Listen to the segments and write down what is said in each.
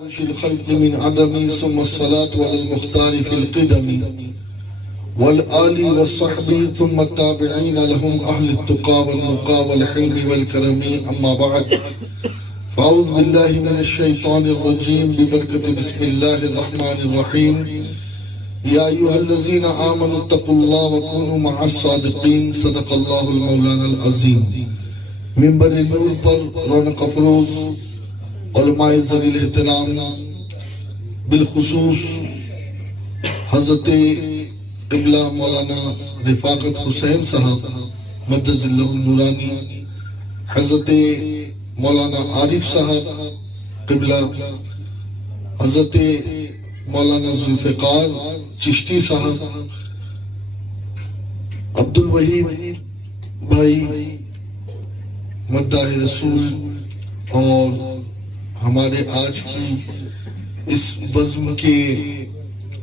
الخلق من عدم ثم الصلاة على المختار في القدم والآل والصحب ثم التابعين لهم أهل التقى والنقى والحلم والكرم. أما بعد، فأعوذ بالله من الشيطان الرجيم ببركة بسم الله الرحمن الرحيم. يا أيها الذين آمنوا اتقوا الله وكونوا مع الصادقين. صدق الله المولانا العظيم. منبر نور پر رونق افروز علماء ذلیل احترام، بالخصوص حضرت قبلہ مولانا رفاقت حسین صاحب مدد اللہ النورانی، حضرت مولانا عارف صاحب قبلہ، حضرت مولانا ذوالفقار چشتی صاحب، عبد الوحید بھائی مداح رسول، اور ہمارے آج کی اس بزم کے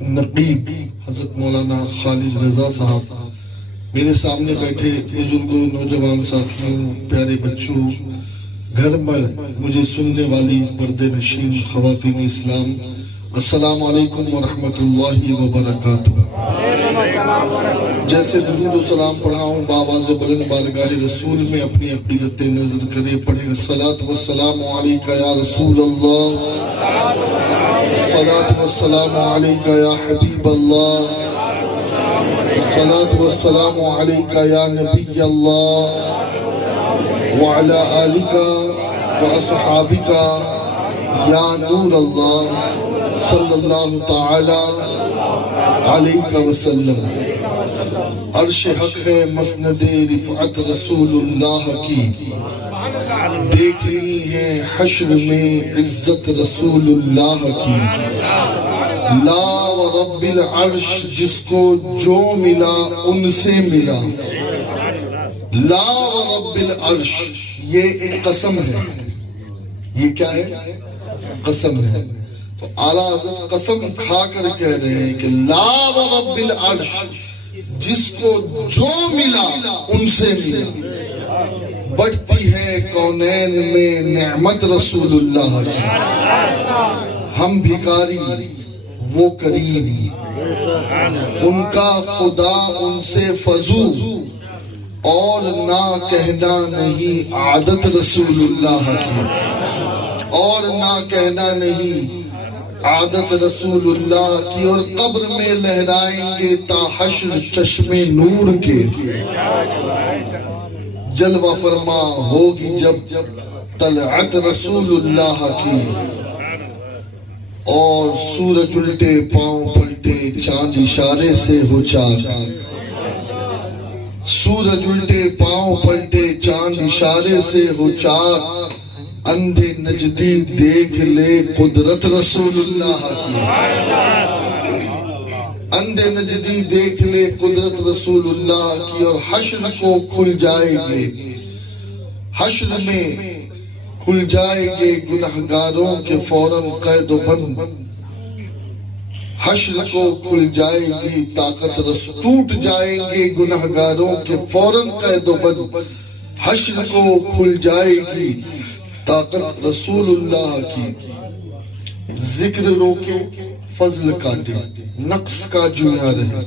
نقیب حضرت مولانا خالد رضا صاحب، میرے سامنے بیٹھے بزرگوں، نوجوان ساتھیوں، پیارے بچوں، گھر میں مجھے سننے والی پردے نشین خواتین اسلام، السلام علیکم ورحمۃ اللہ وبرکاتہ۔ جیسے درود و سلام پڑھا ہوں، بآواز بلند بارگاہ رسول میں اپنی عقیدت نظر کرے پڑھیں الصلاۃ والسلام علیکہ یا رسول اللہ، الصلاۃ والسلام علیکہ یا حبیب اللہ، الصلاۃ والسلام علیکہ یا نبی اللہ، وعلی آلکہ واصحابکہ یا نور اللہ صلی اللہ تعالی علیہ وسلم۔ عرش حق ہے مسند رفعت رسول اللہ کی، دیکھنی ہے حشر میں عزت رسول اللہ کی۔ لا ورب العرش جس کو جو ملا ان سے ملا، لا ورب العرش یہ ایک قسم ہے، یہ کیا ہے؟ قسم ہے۔ تو اعلیٰ حضرت قسم کھا کر کہہ رہے ہیں کہ لا ورب العرش جس کو جو ملا ان سے ملا، بڑھتی ہے کونین میں نعمت رسول اللہ کی۔ ہم بھکاری وہ کریم، ان کا خدا ان سے فضو، اور نہ کہنا نہیں عادت رسول اللہ کی، اور نہ کہنا نہیں عادت رسول اللہ کی۔ اور قبر میں لہرائیں گے تا حشر چشم نور کے، جلوہ فرما ہوگی جب طلعت رسول اللہ کی۔ اور سورج الٹے پاؤں پلٹے چاند اشارے سے ہو چاک، سورج الٹے پاؤں پلٹے چاند اشارے سے ہو چاک، اندھے نجدی دیکھ لے قدرت رسول اللہ کی، اندھے نجدی دیکھ لے قدرت رسول اللہ کی۔ اور حشر کو کھل جائے گے، حشر میں کھل جائے گے گنہگاروں کے فوراً قید و بند، حشر کو کھل جائے گی طاقت ٹوٹ جائیں گے گنہگاروں کے فوراً قید و بند، حشر کو کھل جائے گی طاقت رسول اللہ کی۔ ذکر روکے فضل کاٹے نقص کا جویا رہے،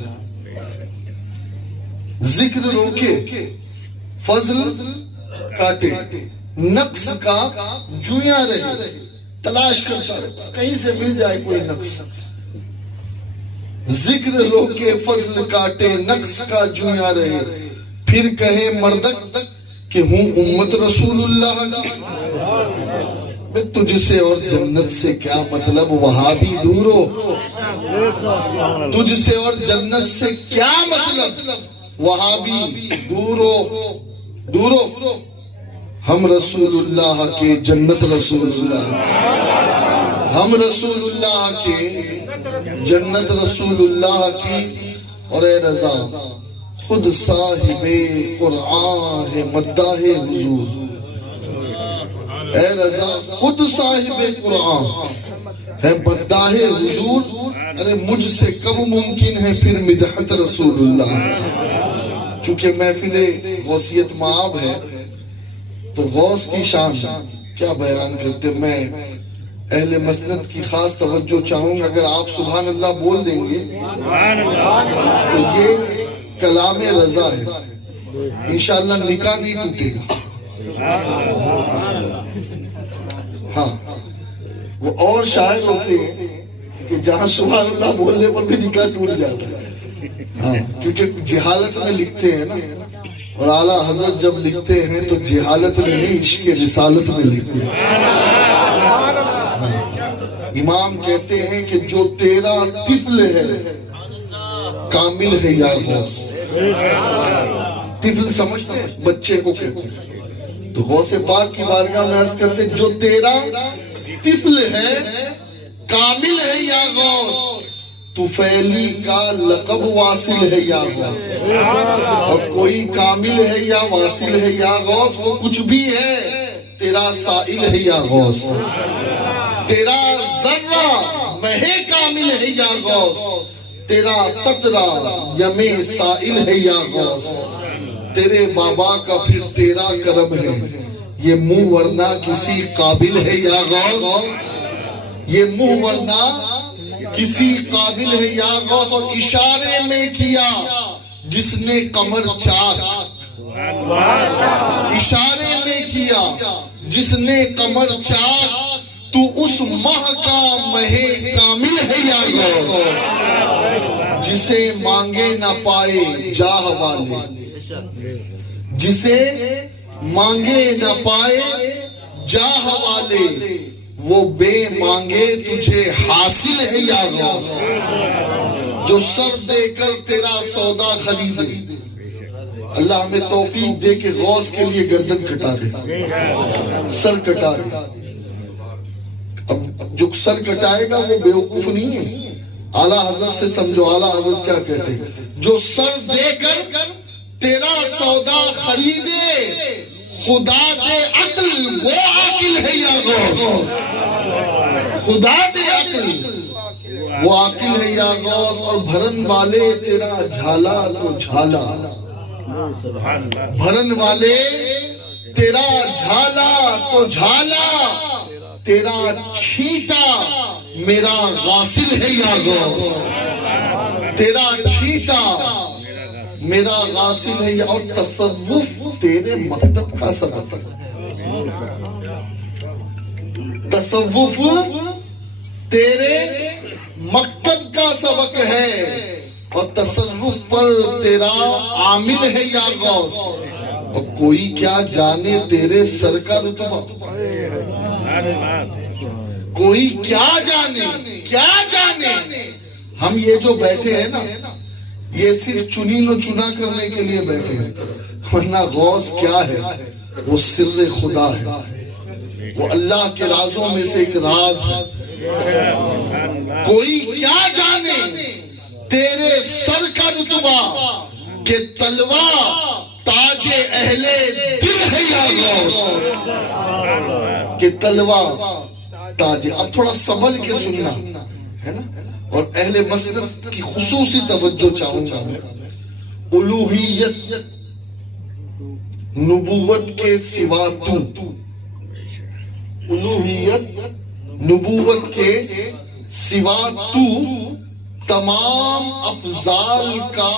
ذکر روکے فضل کاٹے نقص کا جویا رہے، تلاش کرتا رہے کہیں سے مل جائے کوئی نقص۔ ذکر روکے فضل کاٹے نقص کا جویا رہے، پھر کہے مردک کہ ہوں امت رسول اللہ کی۔ تجھ سے اور جنت سے کیا مطلب وہابی دور ہو، تجھ سے اور جنت سے کیا مطلب وہابی دور ہو، دور ہو۔ ہم رسول اللہ کے جنت رسول اللہ، ہم رسول اللہ کے جنت رسول اللہ کی۔ اور اے رضا خود صاحب قرآن ہے مداح حضور، اے رضا خود صاحب قرآن ہے مداح حضور۔ ارے مجھ سے کب ممکن ہے پھر مدحت رسول اللہ؟ چونکہ محفل غوثیت معاب ہے تو غوث کی شان کیا بیان کرتے، میں اہل مسند کی خاص توجہ چاہوں گا، اگر آپ سبحان اللہ بول دیں گے تو یہ کلام رضا ہے، انشاءاللہ نکاح نہیں ٹوٹے گا۔ ہاں، وہ اور شاعر ہوتے ہیں کہ جہاں سبحان اللہ بولنے پر بھی نکاح ٹوٹ جاتا ہے، ہاں، کیونکہ جہالت میں لکھتے ہیں نا، اور اعلیٰ حضرت جب لکھتے ہیں تو جہالت میں نہیں، عشق رسالت میں لکھتے ہیں۔ امام کہتے ہیں کہ جو تیرا طفل ہے کامل ہے یا غوث۔ طفل سمجھتے ہیں بچے کو کہتے ہیں، تو غوث پاک کی بارگاہ میں عرض کرتے ہیں جو تیرا طفل ہے کامل ہے یا غوث، تو فعلی کا لقب واصل ہے یا غوث۔ اور کوئی کامل ہے یا واصل ہے یا غوث، وہ کچھ بھی ہے، تیرا سائل ہے یا غوث۔ تیرا ذرہ مہے کامل ہے یا غوث، تیرا قطرہ یم سائل ہے یا غوث۔ تیرے بابا کا پھر تیرا کرم ہے، یہ منہ ورنہ کسی قابل ہے یا غوث، یہ منہ ورنہ کسی قابل ہے یا غوث۔ اور اشارے میں کیا جس نے قمر چاک، اشارے میں کیا جس نے قمر چاک، تو اس ماہ کا مہے کامل ہے یا غوث۔ جسے مانگے نہ پائے جاہ والے، جسے مانگے نہ پائے جاہ والے، وہ بے مانگے تجھے حاصل ہے یا غوث۔ جو سر دے کر تیرا سودا خریدے، اللہ ہمیں توفیق دے کہ غوث کے لیے گردن کٹا دے، سر کٹا دے۔ اب جو سر کٹائے گا وہ بیوقوف نہیں ہے، اعلیٰ حضرت سے سمجھو، اعلیٰ حضرت کیا کہتے ہیں، جو سر دے کر تیرا سودا خریدے، خدا دے عقل وہ عاقل ہے یا غوث۔ خدا دے عقل وہ عاقل ہے یا غوث۔ اور بھرن والے تیرا جھالا تو جھالا، بھرن والے تیرا جھالا تو جھالا، تیرا چھینٹا میرا غاسل ہے یا غوث۔ تیرا چھینٹا میرا غاسل ہے یا، اور تصوف تیرے مکتب کا سبق ہے، تصوف تیرے مکتب کا سبق ہے، اور تصرف پر تیرا عامل ہے یا غوث۔ اور کوئی کیا جانے تیرے سر کا رتبہ، کوئی کیا جانے، کیا جانے۔ ہم یہ جو بیٹھے ہیں نا، یہ صرف چنین و چنا کرنے کے لیے بیٹھے ہیں، ورنہ غوث کیا ہے، وہ سر خدا ہے، وہ اللہ کے رازوں میں سے ایک راز ہے۔ کوئی کیا جانے تیرے سر کا رتبہ، کہ تلوار تاج اہل دل ہے یا غوث، کہ تلوار تاج۔ اب تھوڑا سنبھل کے سننا ہے نا، اور اہل مسجد کی خصوصی توجہ چاہوں گا میں۔ الوہیت نبوت کے سوا تو، الوہیت نبوت کے سوا تو تمام افضال کا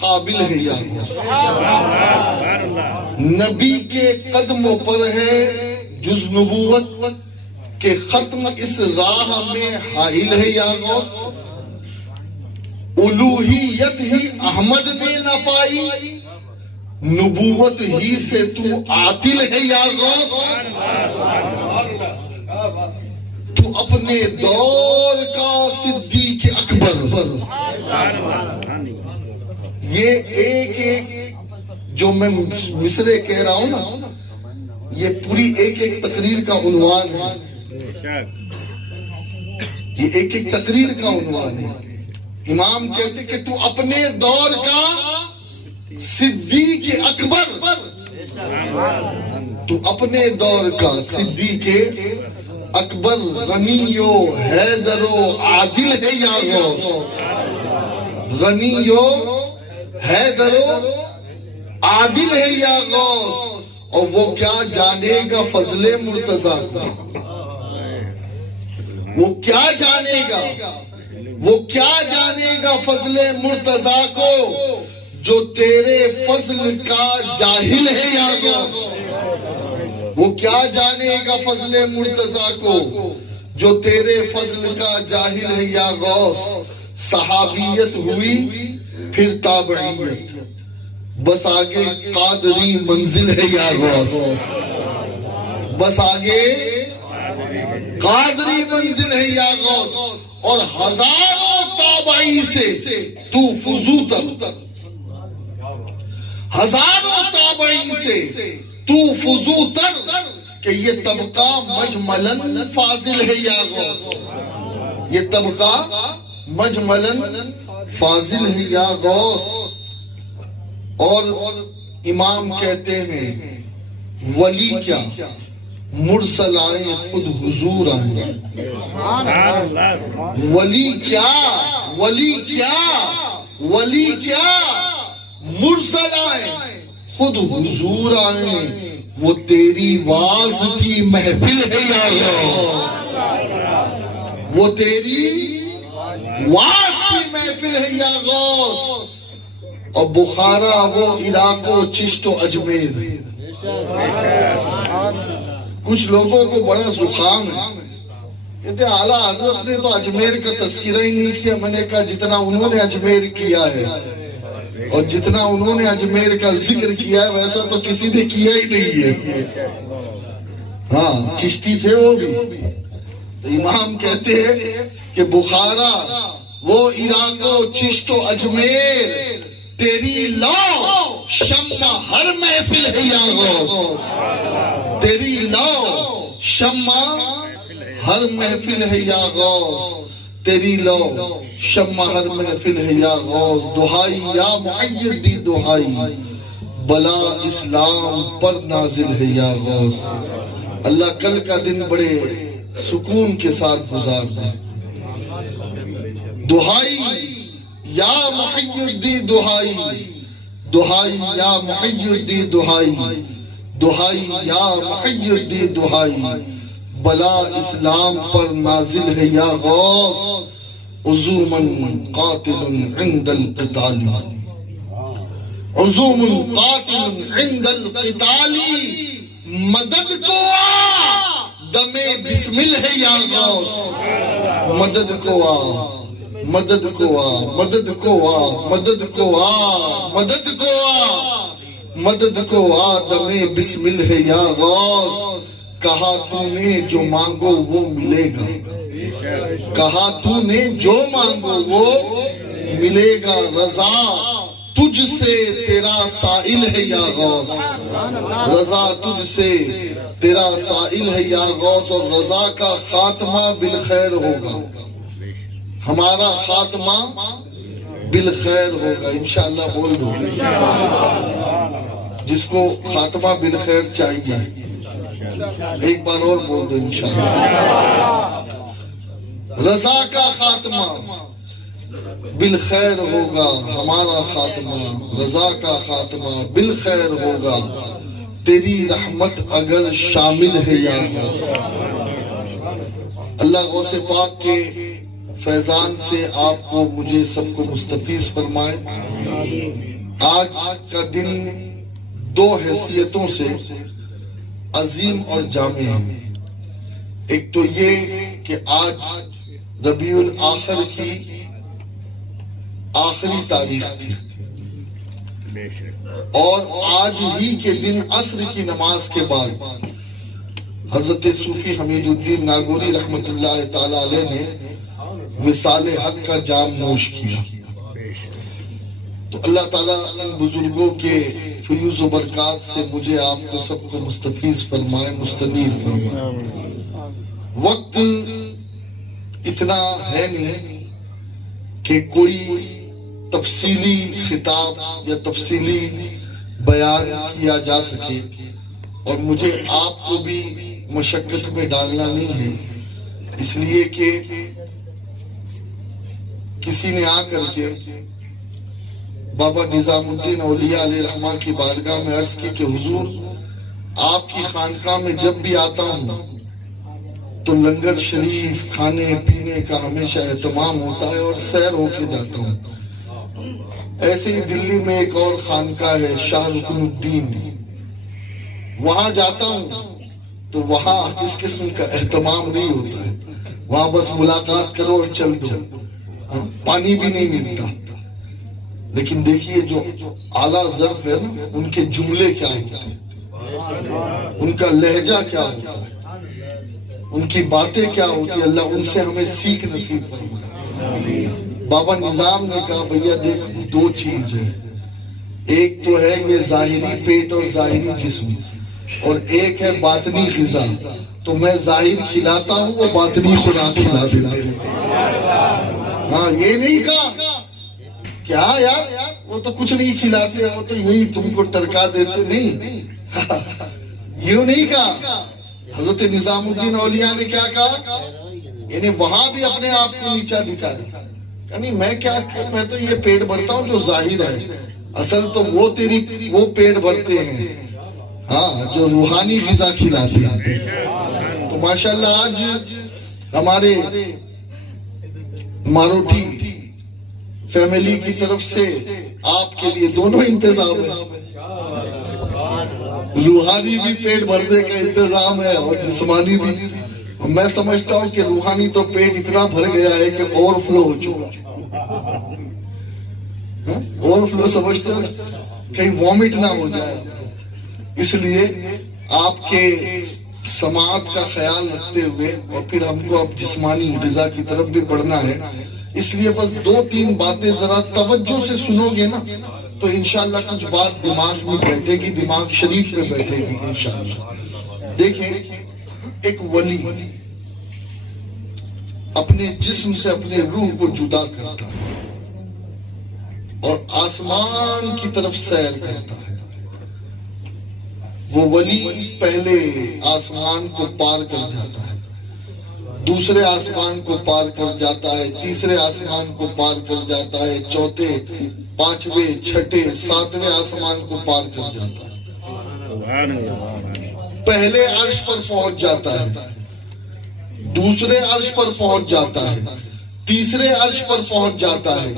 قابل ہے یا نبی کے قدموں پر ہے جز نبوت کہ ختم اس راہ میں حائل ہے یا غوث۔ الوہیت ہی احمد نے نہ پائی، نبوت ہی سے تو عاطل ہے یا غوث۔ تو اپنے دور کا صدیق اکبر، یہ ایک ایک جو میں مصرے کہہ رہا ہوں نا، یہ پوری ایک ایک تقریر کا عنوان ہے، یہ ایک ایک تقریر کا عنوان ہے۔ امام کہتے کہ تو اپنے دور کا صدیق اکبر، تو اپنے دور کا صدیق اکبر، غنی و حیدر و عادل ہے یا غوث۔ غنی و حیدر و عادل ہے یا غوث، اور وہ کیا جانے گا فضل مرتضیٰ کا، وہ کیا جانے گا، وہ کیا جانے گا فضل مرتضیٰ کو جو تیرے فضل کا جاہل ہے یا غوث؟ وہ کیا جانے گا فضل مرتضیٰ کو جو تیرے فضل کا جاہل ہے یا غوث؟ صحابیت ہوئی پھر تابعیت، بس آگے قادری منزل ہے یا غوث، بس آگے قادری منزل ہے یا غوث۔ اور ہزاروں تابعی سے تو فضوتر، ہزاروں تابعی سے تو فضوتر کہ یہ طبقہ مجملاً فاضل ہے یا غوث، یہ طبقہ مجملاً فاضل ہے یا غوث۔ اور امام کہتے ہیں ولی کیا مرسل آئے خود حضور آئے، ولی کیا، ولی کیا، ولی کیا مرسل آئے خود حضور آئے، وہ تیری واز کی محفل ہے یا غوث، وہ تیری واز کی محفل ہے یا غوث۔ اور بخارا وہ عراق و چشت و اجمیر، کچھ لوگوں کو بڑا زخام ہے، کہتے ہیں اعلیٰ حضرت نے تو اجمیر کا تذکرہ ہی نہیں کیا۔ میں نے کہا جتنا انہوں نے اجمیر کیا ہے اور جتنا انہوں نے اجمیر کا ذکر کیا ہے ویسا تو کسی نے کیا ہی نہیں ہے۔ ہاں چشتی تھے وہ بھی۔ تو امام کہتے ہیں کہ بخارا وہ عراق و چشت و اجمیر، تیری لو شمع ہر محفل ہے یا غوث، تیری لو شمع ہر محفل ہے یا غوث، تیری لو شمع ہر محفل ہے یا غوث۔ دہائی یا محیر دی دہائی، بلا اسلام پر نازل ہے یا غوث۔ اللہ کل کا دن بڑے سکون کے ساتھ گزار دے۔ دہائی یا محیر دی دہائی، دہائی یا محیر دی دہائی، دہائی یا محیر دی دہائی، بلا اسلام پر نازل ہے یا غوث۔ عزوماً قاتل عند القتال، عزوماً قاتل عند القتال، مدد کو آ دم بسمل ہے یا غوث، مدد کو آ، مدد کو آ، مدد کو آ، مدد کو آ، مدد کو آ، مدد کو آ دم بسمل ہے یا غوث۔ کہا تو نے جو مانگو وہ ملے گا، کہا تو نے جو مانگو وہ ملے گا، رضا تجھ سے تیرا سائل ہے یا غوث، رضا تجھ سے تیرا سائل ہے یا غوث۔ اور رضا کا خاتمہ بالخیر ہوگا، ہمارا خاتمہ بالخیر ہوگا انشاءاللہ۔ بول دو جس کو خاتمہ بالخیر چاہیے، ایک بار اور بول دو انشاءاللہ۔ رضا کا خاتمہ بالخیر ہوگا، ہمارا خاتمہ رضا کا خاتمہ بالخیر ہوگا، تیری رحمت اگر شامل ہے یا غوث۔ اللہ غوث پاک کے فیضان سے آپ کو مجھے سب کو مستفیض فرمائے۔ آج کا دن دو حیثیتوں سے عظیم اور جامع ہے۔ ایک تو یہ کہ آج ربیع الاخر کی آخری تاریخ تھی، اور آج ہی کے دن عصر کی نماز کے بعد حضرت صوفی حمید الدین ناگوری رحمت اللہ تعالی علیہ نے وصال حق کا جام نوش کیا۔ تو اللہ تعالیٰ ان بزرگوں کے فیوز و برکات سے مجھے آپ کو سب کو مستفیض فرمائے، مستنیر فرمائے۔ وقت اتنا ہے نہیں کہ کوئی تفصیلی خطاب یا تفصیلی بیان کیا جا سکے، اور مجھے آپ کو بھی مشقت میں ڈالنا نہیں ہے، اس لیے کہ کسی نے آ کر کے بابا نظام الدین اولیاء علیہ رحمہ کی بارگاہ میں عرض کی کہ حضور آپ کی خانقاہ میں جب بھی آتا ہوں تو لنگر شریف کھانے پینے کا ہمیشہ اہتمام ہوتا ہے اور سیر ہو کے جاتا ہوں۔ ایسے ہی دلی میں ایک اور خانقاہ ہے شاہ رکن الدین، وہاں جاتا ہوں تو وہاں اس قسم کا اہتمام نہیں ہوتا ہے، وہاں بس ملاقات کرو اور چل دو، پانی بھی نہیں ملتا۔ لیکن دیکھیے جو اعلیٰ ظرف ہے نا، ان کے جملے کیا ہوتے ہیں، ان کا لہجہ کیا ہوتا ہے، ان کی باتیں کیا ہوتی ہیں، اللہ ان سے ہمیں سیکھ نصیب فرمائے۔ بابا نظام نے کہا بھیا دیکھ دو چیز ہے، ایک تو ہے یہ ظاہری پیٹ اور ظاہری جسم، اور ایک ہے باطنی غذا، تو میں ظاہر کھلاتا ہوں، وہ باطنی خدا کھلا دیتے ہیں۔ ہاں یہ نہیں کہا کہ ہاں یار وہ تو کچھ نہیں کھلاتے، وہ تو یوں ہی تم کو ٹرکا دیتے، نہیں یوں نہیں کہا۔ حضرت نظام الدین اولیاء نے کیا کہا، یعنی وہاں بھی اپنے آپ کو نیچا دکھایا، یعنی میں کیا، میں تو یہ پیٹ بھرتا ہوں جو ظاہر ہے، اصل تو وہ پیٹ بھرتے ہیں ہاں جو روحانی غذا کھلاتے ہیں۔ تو ماشاءاللہ آج ہمارے ماروٹھی فیملی کی طرف سے آپ کے لیے دونوں انتظام ہے، روحانی بھی پیٹ بھرنے کا انتظام ہے اور جسمانی بھی۔ میں سمجھتا ہوں کہ روحانی تو پیٹ اتنا بھر گیا ہے کہ اوور فلو ہو چکا، اوور فلو سمجھتے ہو، کہیں وامٹ نہ ہو جائے، اس لیے آپ کے سماعت کا خیال رکھتے ہوئے اور پھر ہم کو اب جسمانی غذا کی طرف بھی بڑھنا ہے، اس لیے بس دو تین باتیں ذرا توجہ سے سنو گے نا تو انشاءاللہ کچھ بات دماغ میں بیٹھے گی، دماغ شریف میں بیٹھے گی انشاءاللہ۔ دیکھیں ایک ولی اپنے جسم سے اپنے روح کو جدا کرتا ہے اور آسمان کی طرف سیر کرتا ہے۔ وہ ولی پہلے آسمان کو پار کر جاتا ہے، دوسرے آسمان کو پار کر جاتا ہے، تیسرے آسمان کو پار کر جاتا ہے، چوتھے، پانچویں، چھٹے، ساتویں آسمان کو پار کر جاتا ہے۔ پہلے عرش پر پہنچ جاتا ہے، دوسرے عرش پر پہنچ جاتا ہے، تیسرے عرش پر پہنچ جاتا ہے،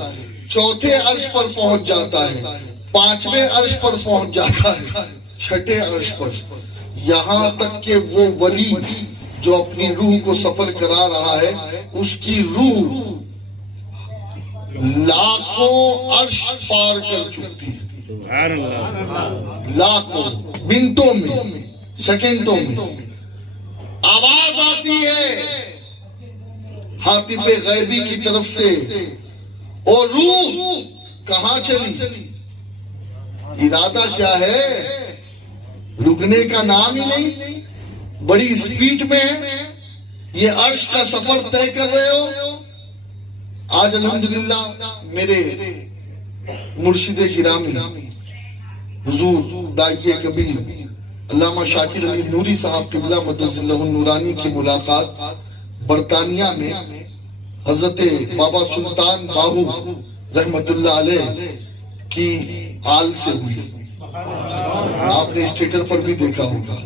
چوتھے عرش پر پہنچ جاتا ہے، پانچویں عرش پر پہنچ جاتا ہے، چھٹے عرش پر، یہاں تک کہ وہ ولی جو اپنی روح کو سفر کرا رہا ہے، اس کی روح لاکھوں عرش پار کر چکتی ہے، لاکھوں، منٹوں میں، سیکنڈوں میں۔ آواز آتی ہے ہاتف غیبی کی طرف سے، اور روح کہاں چلی؟ ارادہ کیا ہے؟ رکنے کا نام ہی نہیں، بڑی سپیڈ میں یہ عرش کا سفر طے کر رہے ہو۔ آج الحمدللہ میرے مرشد گرامی حضور داعیہ کبیر علامہ شاکر علی نوری صاحب قبلہ مدد اللہ النورانی کی ملاقات برطانیہ میں حضرت بابا سلطان باہو رحمت اللہ علیہ کی آل سے ہوئی، آپ نے اسٹیٹس پر بھی دیکھا ہوگا۔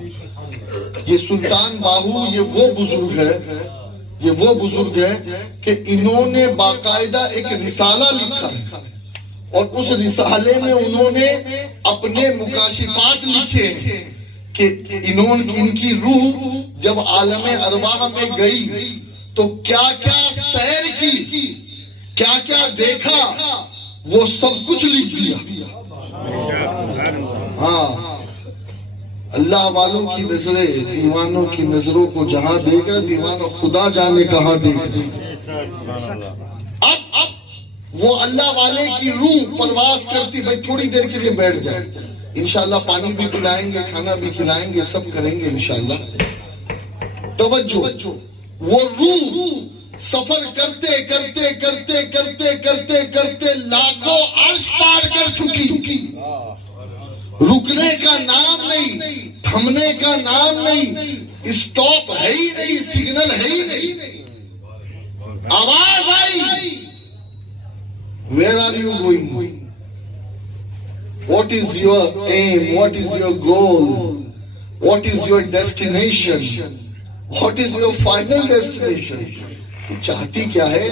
یہ سلطان باہو یہ وہ بزرگ ہے کہ انہوں نے باقاعدہ ایک رسالہ لکھا ہے، اور اس رسالے میں انہوں نے اپنے مکاشفات لکھے کہ ان کی روح جب عالم ارواح میں گئی تو کیا کیا سیر کی، کیا کیا دیکھا، وہ سب کچھ لکھ دیا۔ ہاں، اللہ والوں کی نظریں دیوانوں کی نظروں کو جہاں دیکھ رہے، دیوانوں خدا جانے کہاں دیکھ رہے۔ اب وہ اللہ والے کی روح پرواز کرتی، بھائی تھوڑی دیر کے لیے بیٹھ جائے، انشاءاللہ پانی بھی پلائیں گے، کھانا بھی کھلائیں گے، سب کریں گے انشاءاللہ۔ توجہ، وہ روح سفر کرتے کرتے کرتے کرتے کرتے کرتے لاکھوں عرش پار کر چکی، رکنے کا نام نہیں، تھمنے کا نام نہیں، اسٹاپ ہے ہی نہیں، سگنل ہے ہی نہیں۔ آواز آئی، where are you going? What is your aim? What is your goal? What is your destination? What is your final destination? تو چاہتی کیا ہے؟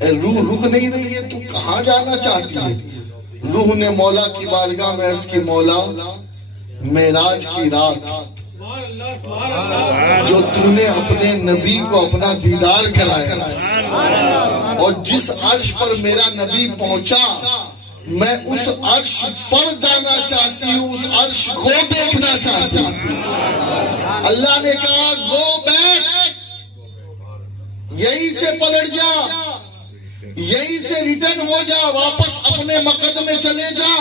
اے روح رک نہیں رہی ہے، تو کہاں جانا چاہتی ہے؟ روح نے مولا کی بارگاہ میں عرض کی، مولا معراج کی رات جو تو نے اپنے نبی کو اپنا دیدار کرایا اور جس عرش پر میرا نبی پہنچا، میں اس عرش پر جانا چاہتی ہوں، اس عرش کو دیکھنا چاہتی ہوں۔ اللہ نے کہا گو بیک، یہی سے پلٹ جا، یہی سے ریٹرن ہو جا، واپس اپنے مقدم میں چلے جا،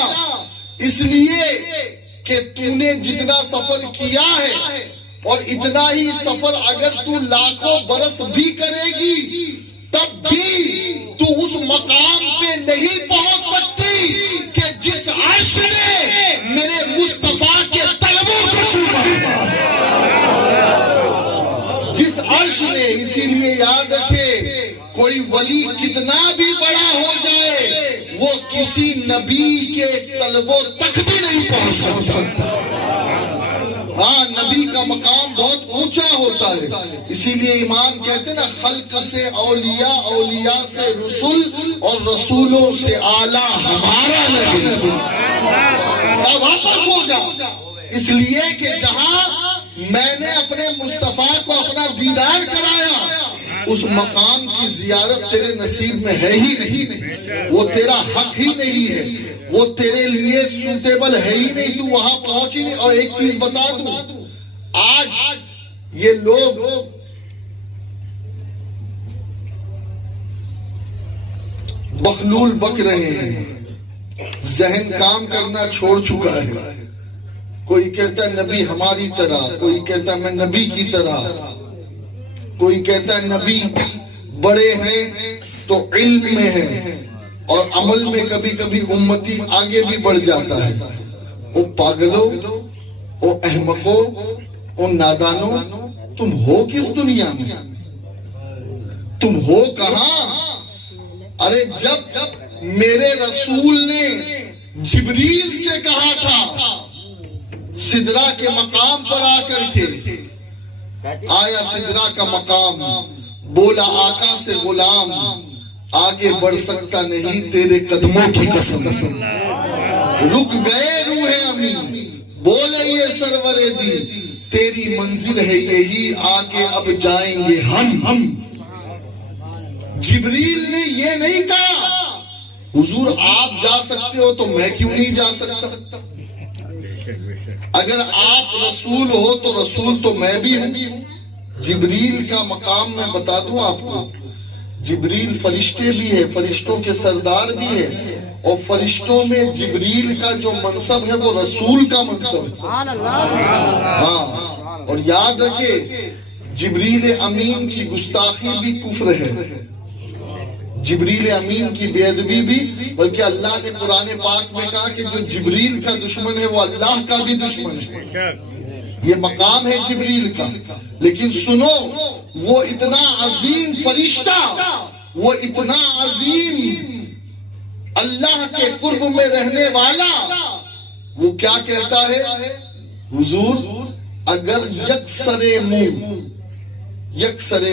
اس لیے کہ تو نے جتنا سفر کیا ہے اور اتنا ہی سفر اگر تو لاکھوں برس بھی کرے گی تب بھی تو اس مقام پہ نہیں پہنچ سکتی کہ جس عرش نے میرے مصطفیٰ کے طلبوں کو چھپا، جس عرش نے۔ اسی لیے یاد رکھے، کوئی ولی کتنا بھی بڑا ہو جائے وہ کسی نبی کے طلبوں تک بھی نہیں پہنچ سکتا۔ ہاں، نبی کا مقام بہت اونچا ہوتا ہے، اسی لیے امام کہتے ہیں نا، خلق سے اولیاء، اولیاء سے رسول، اور رسولوں سے اعلیٰ ہمارا نبی۔ واپس ہو جا، اس لیے کہ جہاں میں نے اپنے مصطفیٰ کو اپنا دیدار کرایا، اس مقام کی زیارت تیرے نصیب میں ہے ہی نہیں، وہ تیرا حق ہی نہیں ہے، وہ تیرے لیے سوٹیبل ہے ہی نہیں، تو وہاں پہنچ ہی نہیں۔ اور ایک چیز بتا دوں، آج یہ لوگ بخلول بک رہے ہیں، ذہن کام کرنا چھوڑ چکا ہے۔ کوئی کہتا ہے نبی ہماری طرح، کوئی کہتا ہے میں نبی کی طرح، کوئی کہتا ہے نبی بڑے ہیں تو علم میں ہیں اور عمل میں کبھی کبھی امتی آگے بھی بڑھ جاتا ہے۔ او پاگلو، او احمقو، او نادانو، تم ہو کس دنیا میں؟ تم ہو کہاں؟ ارے جب میرے رسول نے جبریل سے کہا تھا سدرہ کے مقام پر آ کر کے، آیا سدرہ کا مقام، بولا آقا سے غلام آگے بڑھ سکتا نہیں تیرے قدموں کی قسم، رک گئے روح امین، بولے یہ سرور دی تیری منزل ہے یہی، آگے اب جائیں گے ہم۔ جبریل نے یہ نہیں کہا حضور آپ جا سکتے ہو تو میں کیوں نہیں جا سکتا؟ اگر آپ رسول ہو تو رسول تو میں بھی ہوں۔ جبریل کا مقام میں بتا دوں آپ کو، جبریل فرشتے بھی ہے، فرشتوں کے سردار بھی ہے، اور فرشتوں میں جبریل کا جو منصب ہے وہ رسول کا منصب ہے۔ ہاں، اور یاد رکھے جبریل امین کی گستاخی بھی کفر ہے، جبریل امین کی بے ادبی بھی، بلکہ اللہ نے قرآن پاک میں کہا کہ جو جبریل کا دشمن ہے وہ اللہ کا بھی دشمن ہے۔ یہ مقام ہے جبریل کا، لیکن سنو، وہ اتنا عظیم فرشتہ، وہ اتنا عظیم اللہ کے قرب میں رہنے والا، وہ کیا کہتا ہے؟ حضور اگر یکسر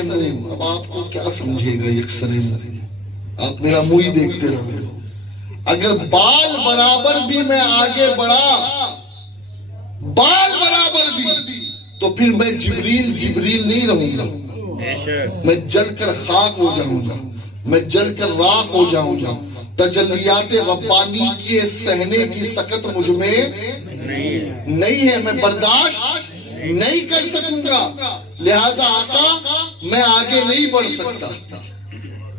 منہ، اب آپ کو کیا سمجھے گا یکسر منہ؟ آپ میرا منہ ہی دیکھتے رہو، اگر بال برابر بھی میں آگے بڑھا، بال برابر بھی، تو پھر میں جبریل نہیں رہوں گا، میں جل کر خاک ہو جاؤں گا، میں جل کر راکھ ہو جاؤں گا۔ تجلیات ربانی کے سہنے کی سکت مجھ میں نہیں ہے، میں برداشت نہیں کر سکوں گا، لہذا آقا میں آگے نہیں بڑھ سکتا،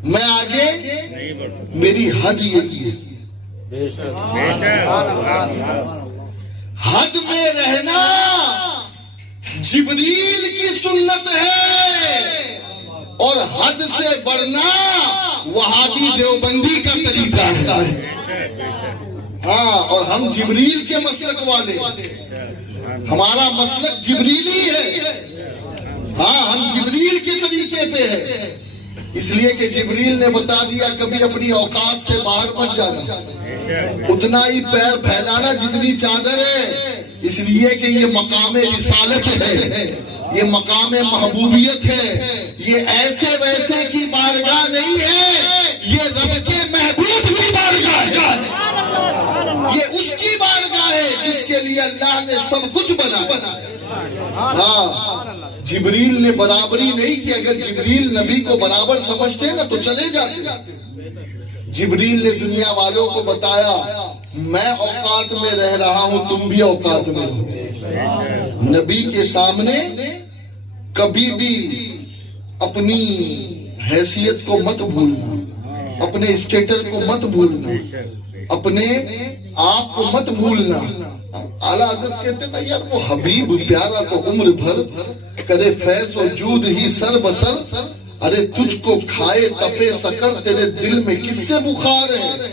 میں آگے، میری حد یہی ہے، حد میں رہنا جبریل کی سنت ہے، اور حد سے بڑھنا وہابی دیوبندی کا طریقہ ہے۔ ہاں، اور ہم جبریل کے مسلک والے، ہمارا مسلک جبریلی ہے۔ ہاں، ہم جبریل کے طریقے پہ ہے، اس لیے کہ جبریل نے بتا دیا کبھی اپنی اوقات سے باہر مت جانا، اتنا ہی پیر پھیلانا جتنی چادر ہے، اس لیے کہ یہ مقام رسالت ہے۔ یہ مقام محبوبیت ہے، یہ ایسے ویسے کی بارگاہ نہیں ہے، یہ رب کے محبوب کی بارگاہ ہے، یہ اس کی بارگاہ ہے جس کے لیے اللہ نے سب کچھ بنا۔ ہاں، جبریل نے برابری نہیں کی، اگر جبریل نبی کو برابر سمجھتے نا تو چلے جاتے۔ جبریل نے دنیا والوں کو بتایا میں اوقات میں رہ رہا ہوں، تم بھی اوقات میں رہو۔ نبی کے سامنے کبھی بھی اپنی حیثیت کو مت بھولنا، اپنے اسٹیٹس کو مت بھولنا، اپنے آپ کو مت بھولنا۔ اعلیٰ حضرت کہتے ہیں یار وہ حبیب پیارا تو عمر بھر کرے فیض و جود ہی سر بسر، ارے تجھ کو کھائے تپے سکر، تیرے دل میں کس سے بخار ہے؟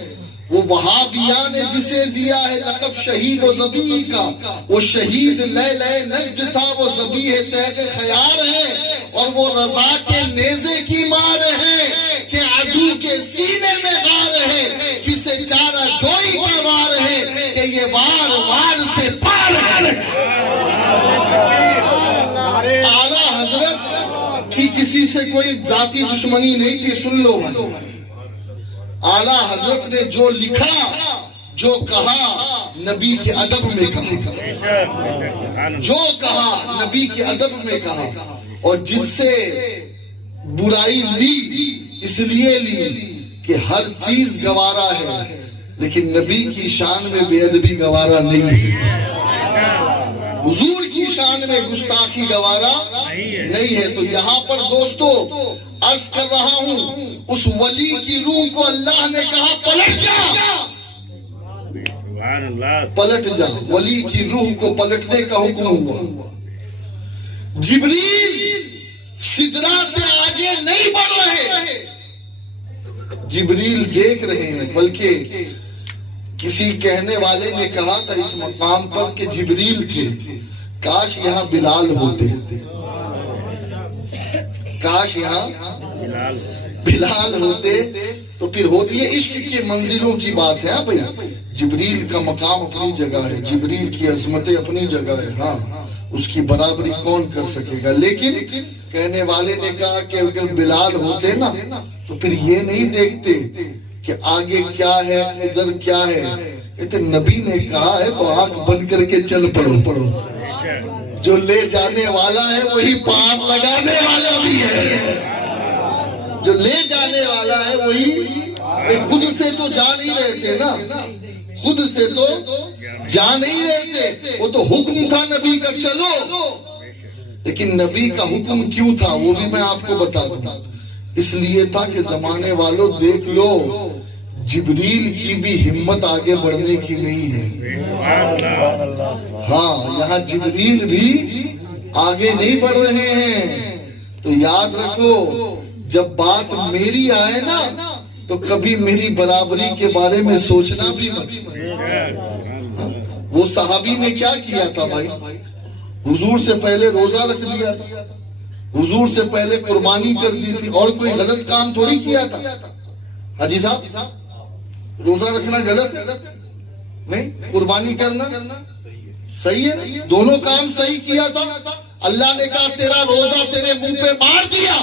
وہ وہابیہ نے جسے دیا ہے لقب شہید و ذبیح کا، وہ شہید لیلہ نجد تھا، وہ ذبیح تیغ خیار ہے، اور وہ رضا کے نیزے کی مار ہے کہ عدو کے سینے میں غار ہے، کسے چارہ جوئی کا وار ہے کہ یہ وار وار سے پار ہے۔ اعلیٰ حضرت کی کسی سے کوئی ذاتی دشمنی نہیں تھی، سن لو بھائی۔ اعلیٰ حضرت نے جو لکھا، جو کہا، نبی کے ادب میں کہا، جو کہا نبی کے ادب میں کہا، اور جس سے برائی لی اس لیے لی کہ ہر چیز گوارا ہے، لیکن نبی کی شان میں بے ادبی گوارا نہیں ہے، حضور کی شان میں گستاخی گوارا نہیں ہے۔ تو یہاں پر دوستو عرض کر رہا ہوں، اس ولی کی روح کو اللہ نے کہا پلٹ جا، پلٹ جا، ولی کی روح کو پلٹنے کا حکم ہوا۔ جبریل سدرا سے آگے نہیں بڑھ رہے، جبریل دیکھ رہے ہیں، بلکہ کسی کہنے والے نے کہا تھا اس مقام پر کہ جبریل تھے، کاش یہاں بلال ہوتے، کاش یہاں بلال ہوتے تو پھر ہوتی۔ یہ عشق کی منزلوں کی بات ہے بھائی، جبریل کا مقام اپنی جگہ ہے، جبریل کی عظمتیں اپنی جگہ ہے، ہاں اس کی برابری کون کر سکے گا۔ لیکن کہنے والے نے کہا کہ اگر بلال ہوتے نا تو پھر یہ نہیں دیکھتے کہ آگے کیا ہے ادھر کیا ہے، کہتے نبی نے کہا ہے تو آنکھ بند کر کے چل پڑو، جو لے جانے والا ہے وہی پار لگانے والا بھی ہے، جو لے جانے والا ہے وہی، خود سے تو جا نہیں رہے تھے نا، خود سے تو جا نہیں رہے تھے، وہ تو حکم تھا نبی کا چلو، لیکن نبی کا حکم کیوں تھا وہ بھی میں آپ کو بتا دوں۔ اس لیے تھا کہ زمانے والوں دیکھ لو جبریل کی بھی ہمت آگے بڑھنے کی نہیں ہے، ہاں یہاں جبریل بھی آگے نہیں بڑھ رہے ہیں۔ تو یاد رکھو جب بات میری آئے نا تو کبھی میری برابری کے بارے میں سوچنا بھی مت۔ وہ صحابی نے کیا کیا تھا بھائی، حضور سے پہلے روزہ رکھ لیا تھا، حضور سے پہلے قربانی کر دی تھی، اور کوئی غلط کام تھوڑی کیا تھا۔ حاجی صاحب روزہ رکھنا غلط ہے نہیں، قربانی کرنا صحیح ہے، دونوں کام صحیح کیا تھا۔ اللہ نے کہا تیرا روزہ تیرے منہ پہ مار دیا،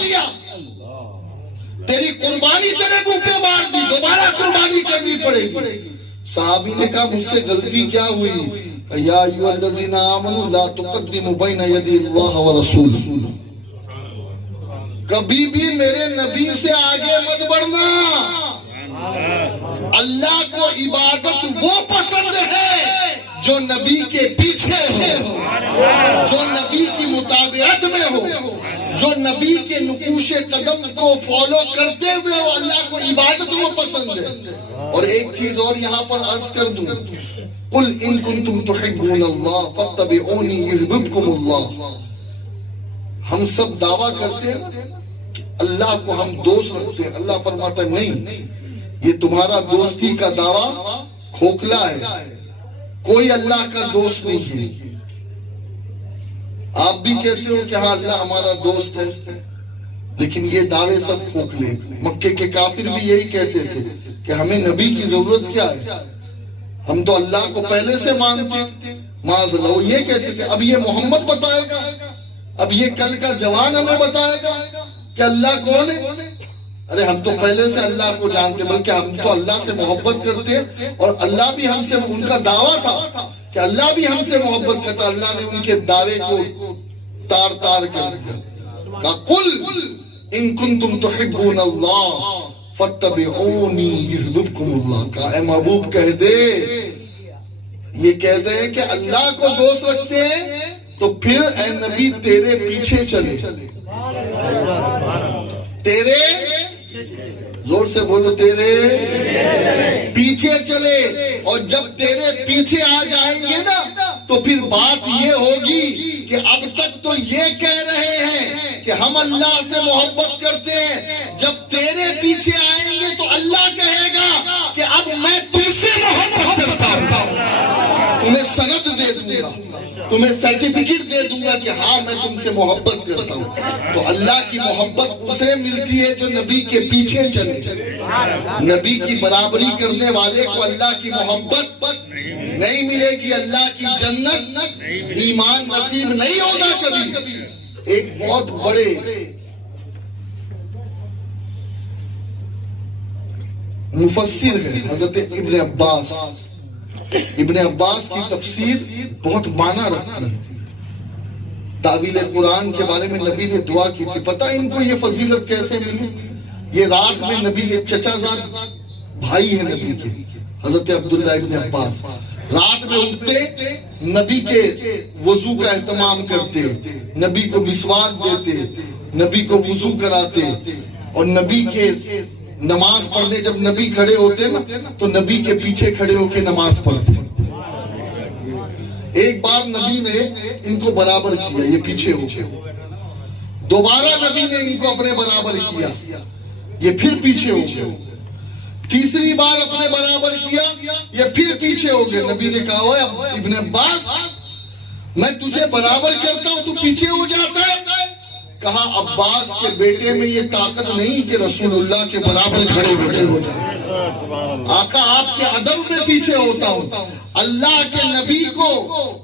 تیری قربانی تیرے منہ پہ مار دی، دوبارہ قربانی کرنی پڑے گی۔ صحابی نے کہا مجھ سے غلطی کیا ہوئی؟ یا ایھا الذین آمنوا لا تقدموا بین یدی اللہ ورسولہ، کبھی بھی میرے نبی سے آگے مت بڑھنا۔ اللہ کو عبادت وہ پسند ہے جو نبی کے پیچھے ہو، جو نبی کی مطابعت میں ہو، جو نبی کے نقوش قدم کو فالو کرتے ہوئے ہو، اللہ کو عبادت وہ پسند ہے۔ اور ایک چیز اور یہاں پر عرض کر دوں، قل ان کنتم تحبون اللہ فاتبعونی یحببکم اللہ۔ ہم سب دعویٰ کرتے ہیں نا کہ اللہ کو ہم دوست رکھتے ہیں، اللہ فرماتا ہے نہیں، یہ تمہارا دوستی کا دعویٰ کھوکھلا ہے، کوئی اللہ کا دوست نہیں ہے۔ آپ بھی کہتے ہو کہ ہاں اللہ ہمارا دوست ہے، لیکن یہ دعوے سب کھوکھلے۔ مکے کے کافر بھی یہی کہتے تھے کہ ہمیں نبی کی ضرورت کیا ہے، ہم تو اللہ کو پہلے سے مانتے، معاذ اللہ۔ وہ یہ کہتے کہ اب یہ محمد بتائے گا، اب یہ کل کا جوان ہمیں بتائے گا کہ اللہ کون ہے؟ ارے ہم تو پہلے سے اللہ کو جانتے، بلکہ ہم تو اللہ سے محبت کرتے ہیں، اور اللہ بھی ہم سے، ان کا دعویٰ تھا کہ اللہ بھی ہم سے محبت کرتا، اللہ نے ان کے دعوے کو تار تار کر دیا، کہا قل ان کنتم تحبون اللہ فاتبعونی یحببکم اللہ، کہا اے محبوب کہہ دے، یہ کہتے ہیں کہ اللہ کو دوست رکھتے ہیں تو پھر اے نبی تیرے پیچھے چلے، تیرے، زور سے بولو، تیرے پیچھے چلے، اور جب تیرے پیچھے آ جائیں گے نا تو پھر بات یہ ہوگی کہ اب تک تو یہ کہہ رہے ہیں کہ ہم اللہ سے محبت کرتے ہیں، جب تیرے پیچھے آئیں گے تو اللہ کہے گا کہ اب میں تم سے محبت کرتا ہوں، تمہیں سند دے دوں گا، تمہیں سرٹیفکیٹ دے دوں گا کہ ہاں میں تم سے محبت کرتا ہوں۔ تو اللہ کی محبت اسے ملتی ہے جو نبی کے پیچھے چلے، نبی کی برابری کرنے والے کو اللہ کی محبت نہیں ملے گی، اللہ کی جنت، ایمان نصیب نہیں ہوگا کبھی۔ ایک بہت بڑے مفسر ہے حضرت ابن عباس، ابن عباس کی تفسیر بہت معنی رکھتی ہے، تعویل قرآن کے بارے میں نبی نے دعا کی تھی، پتہ ان کو یہ فضیلت کیسے ملی؟ یہ رات میں نبی کے چچا زاد بھائی ہیں نبی کے، حضرت عبداللہ ابن عباس، رات میں اٹھتے، نبی کے وضو کا اہتمام کرتے، نبی کو مسواک دیتے، نبی کو وضو کراتے، اور نبی کے نماز پڑھتے، جب نبی کھڑے ہوتے نا تو نبی کے پیچھے کھڑے ہو کے نماز پڑھتے۔ ایک بار نبی نے ان کو برابر کیا، یہ پیچھے ہو گئے، دوبارہ نبی نے ان کو اپنے برابر کیا، یہ پھر پیچھے ہو گئے، تیسری بار اپنے برابر کیا، یہ پھر پیچھے ہو گئے۔ نبی نے کہا ابن عباس میں تجھے برابر کرتا ہوں تو پیچھے ہو جاتا ہے؟ کہا عباس کے بیٹے میں یہ طاقت نہیں کہ رسول اللہ کے برابر کھڑے ہو جائے، آقا آپ کے ادب میں پیچھے ہوتا ہوں۔ اللہ کے نبی کو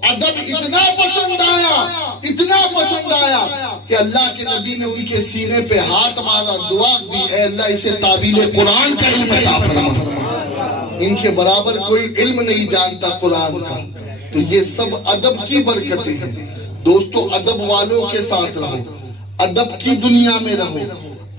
ادب اتنا پسند آیا، اتنا پسند آیا کہ اللہ کے نبی نے ان کے سینے پہ ہاتھ مارا، دعا دی، اے اللہ اسے تعویل قرآن کا علم عطا فرما، ان کے برابر کوئی علم نہیں جانتا قرآن کا۔ تو یہ سب ادب کی برکتیں ہیں۔ دوستو ادب والوں کے ساتھ رہو، ادب کی دنیا میں رہو،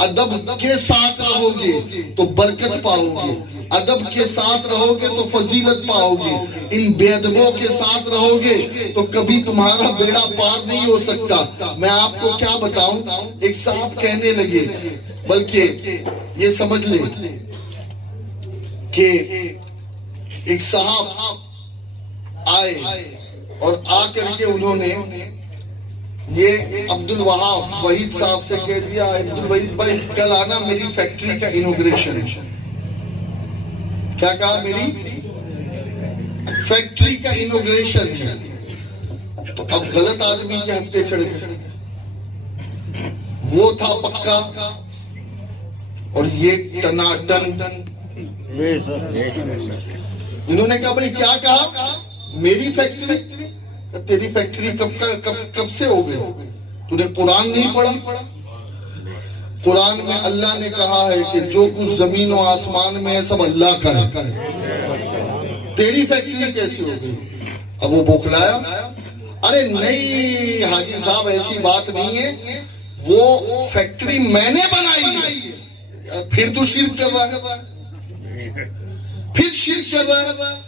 ادب کے ساتھ رہو گے تو برکت پاؤ گے، ادب کے ساتھ رہو گے تو فضیلت پاؤ گے، ان بے ادبوں کے ساتھ رہو گے تو کبھی تمہارا بیڑا پار نہیں ہو سکتا۔ میں آپ کو کیا بتاؤں، ایک صاحب کہنے لگے، بلکہ یہ سمجھ لیں کہ ایک صاحب آئے اور آ کر کے انہوں نے یہ عبدالوہاب وحید صاحب سے کہہ دیا، عبدالوحید بھائی کل آنا، میری فیکٹری کا انوگریشن ہے۔ کیا کہا؟ میری فیکٹری کا انوگریشن ہے۔ تو اب غلط آدمی کے ہفتے چڑھ گئے، وہ تھا پکا اور یہ ٹناٹن۔ انہوں نے کہا بھائی کیا کہا؟ میری فیکٹری؟ تیری فیکٹری کب سے ہو گئی؟ تو نے قرآن نہیں پڑھا؟ قرآن میں اللہ نے کہا ہے کہ جو کچھ زمین و آسمان میں ہے سب اللہ کا ہے، تیری فیکٹری کیسی ہو گئی؟ اب وہ بوکھلایا، ارے نہیں حاجی صاحب ایسی بات نہیں ہے، وہ فیکٹری میں نے بنائی ہے۔ پھر تو شرک کر رہا ہے، پھر شرک کر رہا ہے۔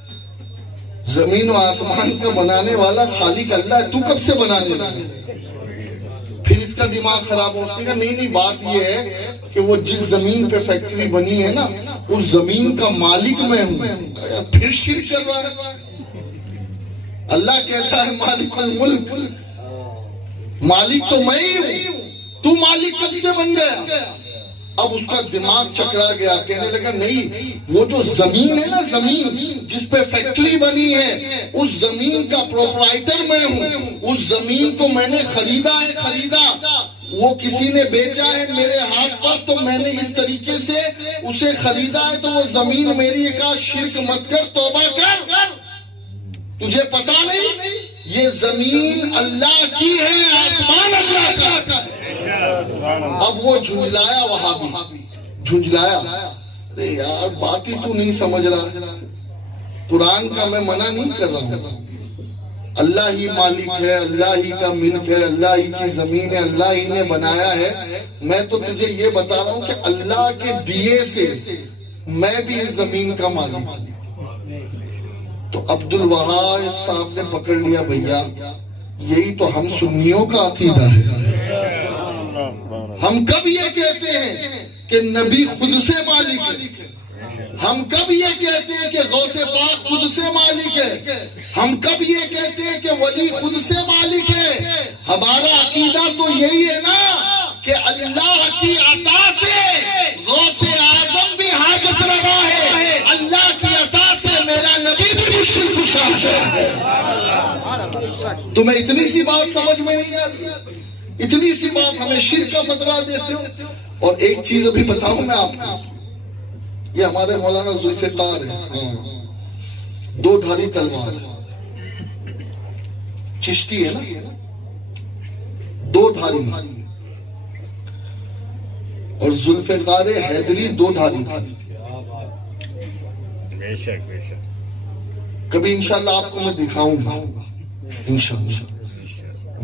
زمین و آسمان کا بنانے والا خالق اللہ ہے، تو کب سے بنانے لگا؟ پھر اس کا دماغ خراب ہوتا ہے کہ نہیں بات یہ ہے کہ وہ جس زمین پہ فیکٹری بنی ہے نا اس زمین کا مالک میں ہوں، پھر شرک کر رہا ہے۔ اللہ کہتا ہے مالک الملک، مالک تو میں ہی ہوں، تو مالک کب سے بن گیا؟ اب اس کا دماغ چکرا گیا، کہنے لگا نہیں وہ جو زمین ہے نا، زمین جس پہ فیکٹری بنی ہے اس زمین کا پروپرائٹر میں ہوں، اس زمین کو میں نے خریدا وہ کسی نے بیچا ہے میرے ہاتھ پر، تو میں نے اس طریقے سے اسے خریدا ہے، تو وہ زمین میری۔ کہا شرک مت کر، توبہ کر، تجھے پتا نہیں یہ زمین اللہ کی ہے، آسمان اللہ کا ہے۔ اب وہ جھنجلایا، وہابی جھنجلایا، ارے یار بات ہی تو نہیں سمجھ رہا، قرآن کا میں منع نہیں کر رہا ہوں، اللہ ہی مالک ہے، اللہ ہی کا ملک ہے، اللہ ہی کی زمین ہے، اللہ ہی نے بنایا ہے، میں تو تجھے یہ بتا رہا ہوں کہ اللہ کے دیے سے میں بھی اس زمین کا مالک ہوں۔ تو عبد الوہاب صاحب نے پکڑ لیا، بھیا یہی تو ہم سنیوں کا عقیدہ ہے، ہم کب یہ کہتے ہیں کہ نبی خود سے مالک ہے، ہم کب یہ کہتے ہیں کہ غوث پاک خود سے مالک ہے، ہم کب یہ کہتے ہیں کہ ولی خود سے مالک ہے؟ ہمارا عقیدہ تو یہی ہے نا کہ اللہ کی عطا سے غوث اعظم بھی حاجت روا ہے، اللہ کی عطا سے میرا نبی بھی مشکل کشا ہے۔ تمہیں اتنی سی بات سمجھ میں نہیں آتی، اتنی سی بات ہمیں شرک کا فتویٰ دیتے ہو۔ اور ایک چیز ابھی بتاؤں میں آپ کو، یہ ہمارے مولانا ذوالفقار ہے، دو دھاری تلوار، چشتی ہے نا، دو دھاری، اور ذوالفقار حیدری دو دھاری تھی۔ کبھی انشاءاللہ آپ کو میں دکھاؤں گا، انشاءاللہ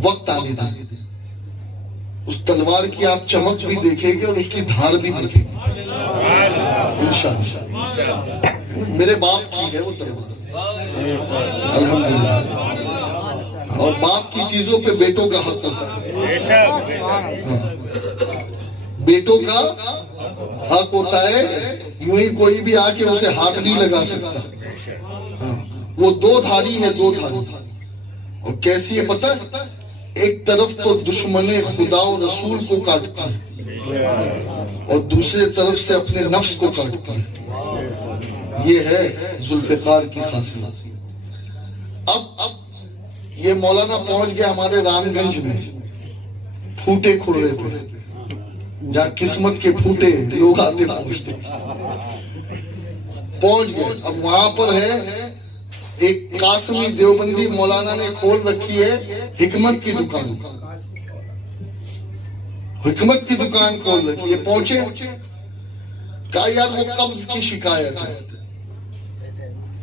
وقت آنے دیں، اس تلوار کی آپ چمک بھی دیکھیں گے اور اس کی دھار بھی دیکھیں گے انشاءاللہ۔ میرے باپ کی ہے وہ تلوار، الحمدللہ، اور باپ کی چیزوں پہ بیٹوں کا حق ہوتا ہے، بیٹوں کا حق ہوتا ہے، یوں ہی کوئی بھی آ کے اسے ہاتھ نہیں لگا سکتا۔ وہ دو دھاری ہے، دو دھاری، اور کیسی ہے پتہ؟ ایک طرف تو دشمن خدا و رسول کو کاٹتا ہے اور دوسرے طرف سے اپنے نفس کو کاٹتا ہے۔ یہ ہے ذوالفقار کی خاصیت۔ اب یہ مولانا پہنچ گیا ہمارے رام گنج میں، پھوٹے کھڑے پہ، جہاں قسمت کے پھوٹے لوگ آتے پہنچتے، پہنچ گئے۔ اب وہاں پر ہے ایک قاسمی دیوبندی مولانا نے کھول رکھی ہے حکمت کی دکان، حکمت کی دکان کھول رکھی ہے۔ پہنچے، کہا یار وہ قبض کی شکایت ہے،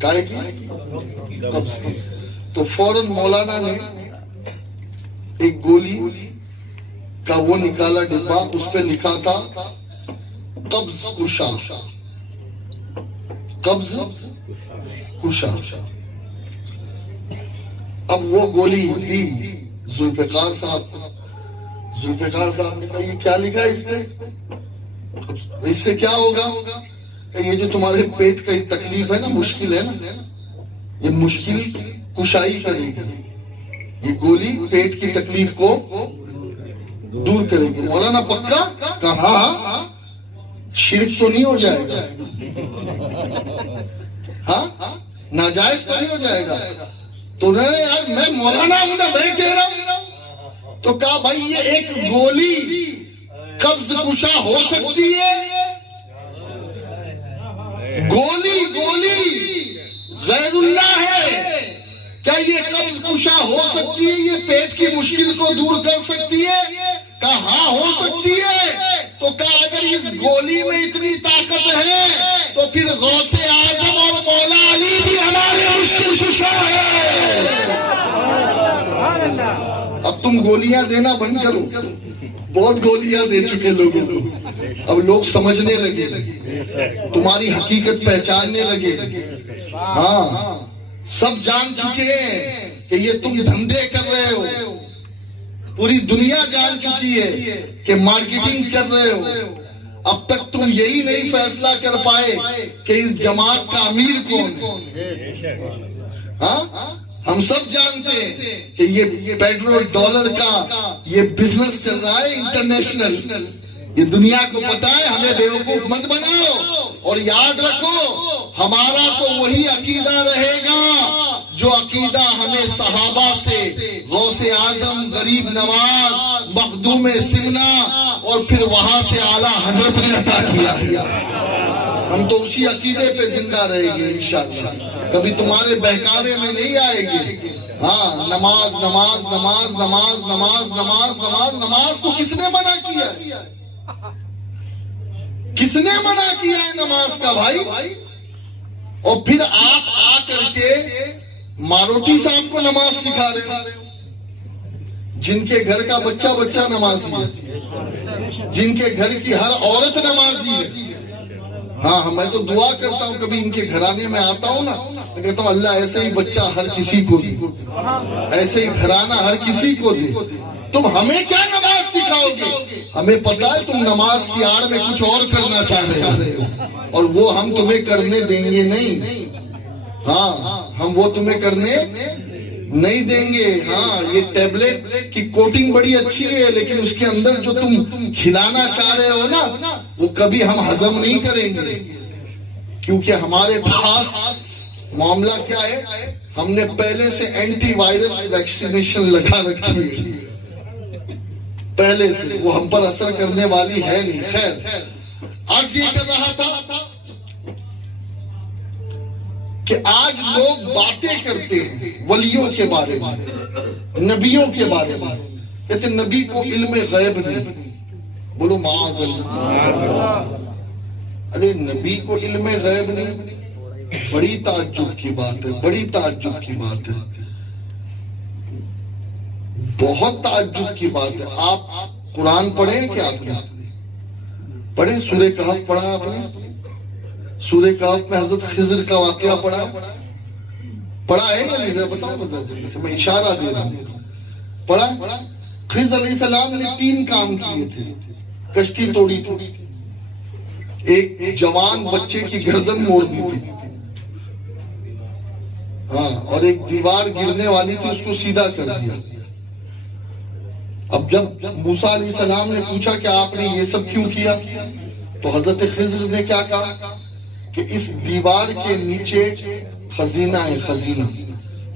کہا کی قبض کی، تو فوراً مولانا نے ایک گولی کا وہ نکالا ڈبہ، اس پہ لکھا تھا قبض کشا، قبض کشا۔ اب وہ گولی دی ذوالفقار صاحب، ذوالفقار صاحب نے کہا یہ کیا لکھا ہے اس پہ؟ اس سے کیا ہوگا؟ کہ یہ جو تمہارے پیٹ کا تکلیف ہے نا، مشکل ہے نا، یہ مشکل کشائی کرے گی، یہ گولی پیٹ کی تکلیف کو دور کرے گی۔ مولانا پکا؟ کہا شرک تو نہیں ہو جائے گا، ہاں ناجائز تو نہیں ہو جائے گا؟ تو یار میں مولانا ہوں نا، میں کہہ رہا ہوں۔ تو کہا بھائی یہ ایک گولی قبض کشا ہو سکتی ہے؟ گولی غیر اللہ ہے، کیا یہ قبض کشا ہو سکتی ہے؟ یہ پیٹ کی مشکل کو دور کر سکتی ہے؟ کہا ہاں ہو سکتی ہے۔ تو کہا اگر اس گولی میں اتنی طاقت ہے تو پھر غوث اعظم اور مولا علی بھی ہمارے مشکل کشا ہے۔ اب تم گولیاں دینا بند کرو، بہت گولیاں دے چکے لوگوں کو، اب لوگ سمجھنے لگے، تمہاری حقیقت پہچاننے لگے، ہاں سب جان چکے ہیں کہ یہ تم دھندے کر رہے ہو، پوری دنیا جان چکی ہے کہ مارکیٹنگ کر رہے ہو۔ اب تک تم یہی نہیں فیصلہ کر پائے کہ اس جماعت کا امیر کون ہے، ہاں ہم سب جانتے ہیں کہ یہ پیٹرول ڈالر کا یہ بزنس چل رہا ہے انٹرنیشنل، یہ دنیا کو پتا ہے، ہمیں بیوقوف مت بناؤ۔ اور یاد رکھو ہمارا تو وہی عقیدہ رہے گا جو عقیدہ ہمیں صحابہ سے، غوث اعظم، غریب نواز، مخدوم سمنا اور پھر وہاں سے اعلیٰ حضرت نے عطا کیا، ہم تو اسی عقیدے پہ زندہ رہیں گے انشاءاللہ، کبھی تمہارے بہکاوے میں نہیں آئے گے۔ ہاں نماز نماز نماز نماز نماز نماز نماز نماز کو کس نے منع کیا ہے؟ کس نے منع کیا ہے نماز کا بھائی؟ اور پھر آپ آ کر کے ماروتی صاحب کو نماز سکھا رہے ہو، جن کے گھر کا بچہ بچہ نمازی ہے، جن کے گھر کی ہر عورت نمازی ہے۔ ہاں میں تو دعا کرتا ہوں کبھی ان کے گھرانے میں آتا ہوں نا، تو کہتا ہوں اللہ ایسے ہی بچہ ہر کسی کو دے، ایسے ہی گھرانہ ہر کسی کو دے۔ تم ہمیں کیا نماز سکھاؤ گے؟ ہمیں پتا ہے تم نماز کی آڑ میں کچھ اور کرنا چاہ رہے ہو، اور وہ ہم تمہیں کرنے دیں گے نہیں۔ ہاں ہم وہ تمہیں کرنے نہیں دیں گے۔ ہاں یہ ٹیبلٹ کی کوٹنگ بڑی اچھی ہے، لیکن اس کے اندر جو تم کھلانا چاہ رہے ہو نا، وہ کبھی ہم ہضم نہیں کریں گے، کیونکہ ہمارے پاس معاملہ کیا ہے، ہم نے پہلے سے اینٹی وائرس ویکسینیشن لگا رکھی ہے، پہلے سے، وہ ہم پر اثر کرنے والی ہے نہیں۔ خیر، عرض یہ کر رہا تھا کہ آج لوگ باتیں کرتے ہیں ولیوں کے بارے میں، نبیوں کے بارے میں، کہتے نبی کو علم غیب نہیں۔ بولو معاذ اللہ۔ ارے نبی کو علم غیب نہیں، بڑی تعجب کی بات ہے، بڑی تعجب کی بات ہے، بہت تعجب کی بات ہے۔ آپ قرآن پڑھیں کیا؟ آپ نے پڑھیں؟ سورہ کہف پڑھا آپ نے؟ سورہ کہف میں حضرت خضر کا واقعہ پڑھا ہے یا نہیں؟ بتاؤ جلدی سے، میں اشارہ دے رہا ہوں۔ پڑھا؟ خضر علیہ السلام نے 3 کام کیے تھے۔ کشتی توڑی تھی، ایک جوان بچے کی گردن موڑ دی تھی، ہاں، اور ایک دیوار گرنے والی تھی اس کو سیدھا کر دیا۔ اب جب موسیٰ علیہ السلام نے پوچھا کہ آپ نے یہ سب کیوں کیا، تو حضرت خضر نے کیا کہا کہ اس دیوار کے نیچے خزینہ ہے، خزینہ،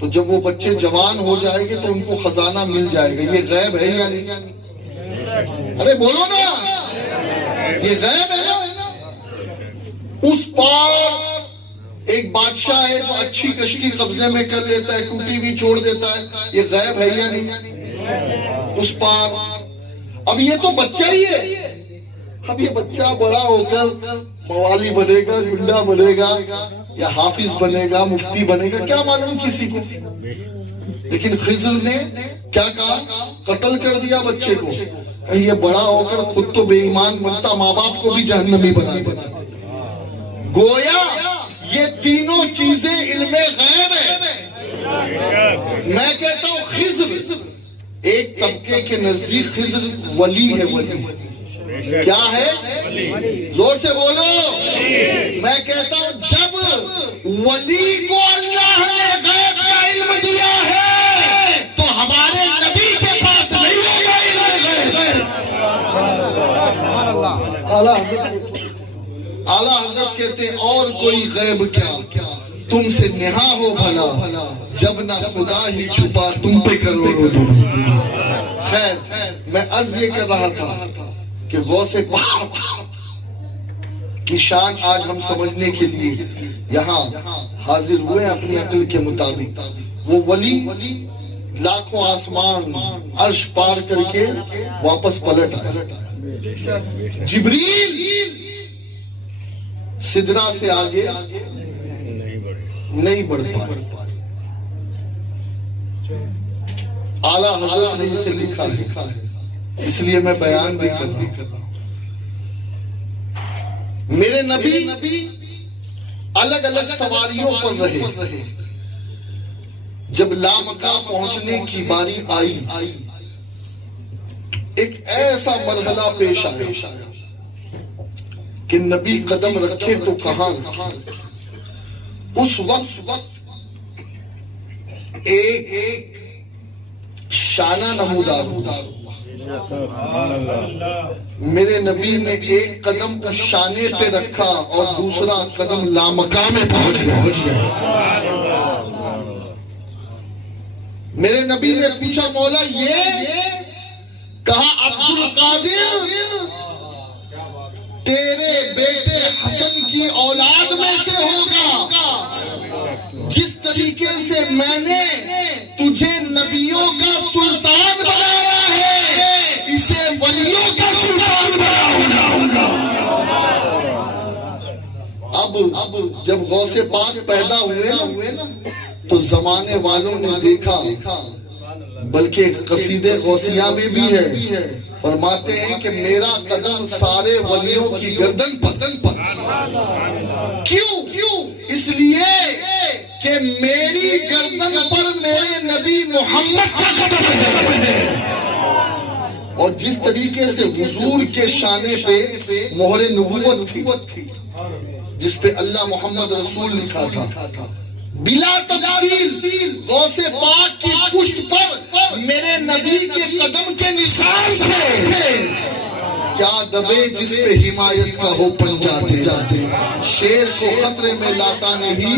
تو جب وہ بچے جوان ہو جائیں گے تو ان کو خزانہ مل جائے گا۔ یہ غیب ہے یا نہیں؟ ارے بولو نا، یہ غیب ہے نا۔ اس پار ایک بادشاہ ہے جو اچھی کشتی قبضے میں کر لیتا ہے، ٹوٹی بھی چھوڑ دیتا ہے، یہ غیب ہے یا نہیں؟ اس پار اب یہ تو بچہ ہی ہے، اب یہ بچہ بڑا ہو کر موالی بنے گا، گنڈا بنے گا، یا حافظ بنے گا، مفتی بنے گا، کیا معلوم کسی کو۔ لیکن خضر نے کیا کہا؟ قتل کر دیا بچے کو، کہ یہ بڑا ہو کر خود تو بے ایمان بنتا، ماں باپ کو بھی جہنمی بنا دیتا۔ گویا یہ تینوں چیزیں علم غیب ہے۔ میں کہتا ہوں خضر ایک طبقے کے نزدیک خضر ولی ہے، ولی کیا ہے؟ زور سے بولو۔ میں کہتا ہوں جب ولی کو اللہ نے غیب کا علم دیا ہے تو ہمارے نبی کے پاس نہیں ہوگا علم غیب۔ اعلیٰ حضرت کہتے ہیں اور کوئی غیب کیا، تم سے نہا ہو بھلا، جب نہ خدا ہی چھپا تم پہ کروڑوں دنیا۔ خیر، میں عرض یہ کر رہا تھا کہ غوث پاک کی شان آج ہم سمجھنے کے لیے یہاں حاضر ہوئے اپنی عقل کے مطابق۔ وہ ولی لاکھوں آسمان عرش پار کر کے واپس پلٹ آئے۔ جبریل سدرا سے آگے نہیں بڑھ پائے۔ اعلیٰ حضرت نے اسے لکھا ہے، اس لیے میں بیان بھی کر رہا ہوں۔ میرے نبی الگ الگ سواریوں پر رہے، جب لامکاں پہنچنے کی باری آئی، ایک ایسا مرحلہ پیش آیا کہ نبی قدم رکھے تو کہاں رکھے۔ اس وقت ایک شانہ نمودار ہوا۔ میرے نبی نے ایک قدم اس شانے پہ رکھا اور دوسرا قدم لامکاں میں پہنچ گیا۔ میرے نبی نے پوچھا مولا یہ؟ کہا عبد القادر تیرے بیٹے حسن کی اولاد میں سے ہوگا۔ جس طریقے سے میں نے تجھے اب جب غوث پاک پیدا ہوئے نا تو زمانے والوں نے دیکھا، بلکہ قصیدے غوثیہ میں بھی ہے، فرماتے ہیں کہ میرا قدم سارے ولیوں کی گردن پر، کیوں؟ اس لیے کہ میری گردن پر میرے نبی محمد کا قدم ہے، اور جس طریقے سے حضور کے شانے پہ مہر نبوت تھی، جس پہ اللہ محمد رسول لکھا تھا، بلا تفصیل غوث پاک کی پشت پر میرے نبی کے قدم کے نشان تھے۔ کیا دبے جس پہ حمایت کا ہو پنجہ تیرا، شیر کو خطرے میں لاتا نہیں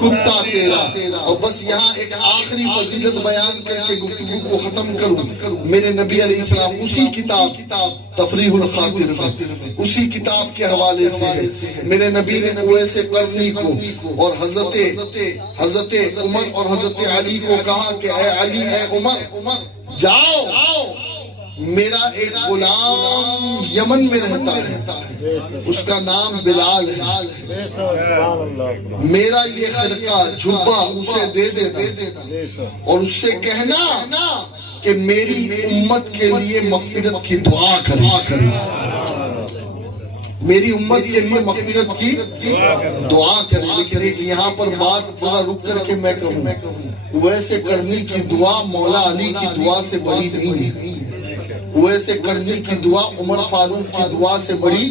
کتا تیرا۔ اور بس یہاں ایک آخری فضیلت بیان کر کے گفتگو کو ختم کروں۔ میرے نبی علیہ السلام اسی کتاب تفریح الخاطر میں اسی کتاب کے حوالے سے ہے، میرے نبی نے اویس قرنی کو اور حضرت عمر اور حضرت علی کو کہا کہ اے علی اے عمر جاؤ، میرا ایک غلام یمن میں رہتا ہے، اس کا نام بلال ہے، میرا یہ خرقہ جھبا اسے دے دینا اور اس سے کہنا کہ میری امت کے لیے مغفرت کی دعا کرے، میری امت کے لیے مغفرت کی دعا کرے۔ لیکن ایک یہاں پر بات ذرا رک کر کے میں کہوں، ویسے کرنی کی دعا مولا علی کی دعا سے بڑی نہیں ہے، ویسے کرنی کی دعا عمر فاروق کی دعا سے بڑی،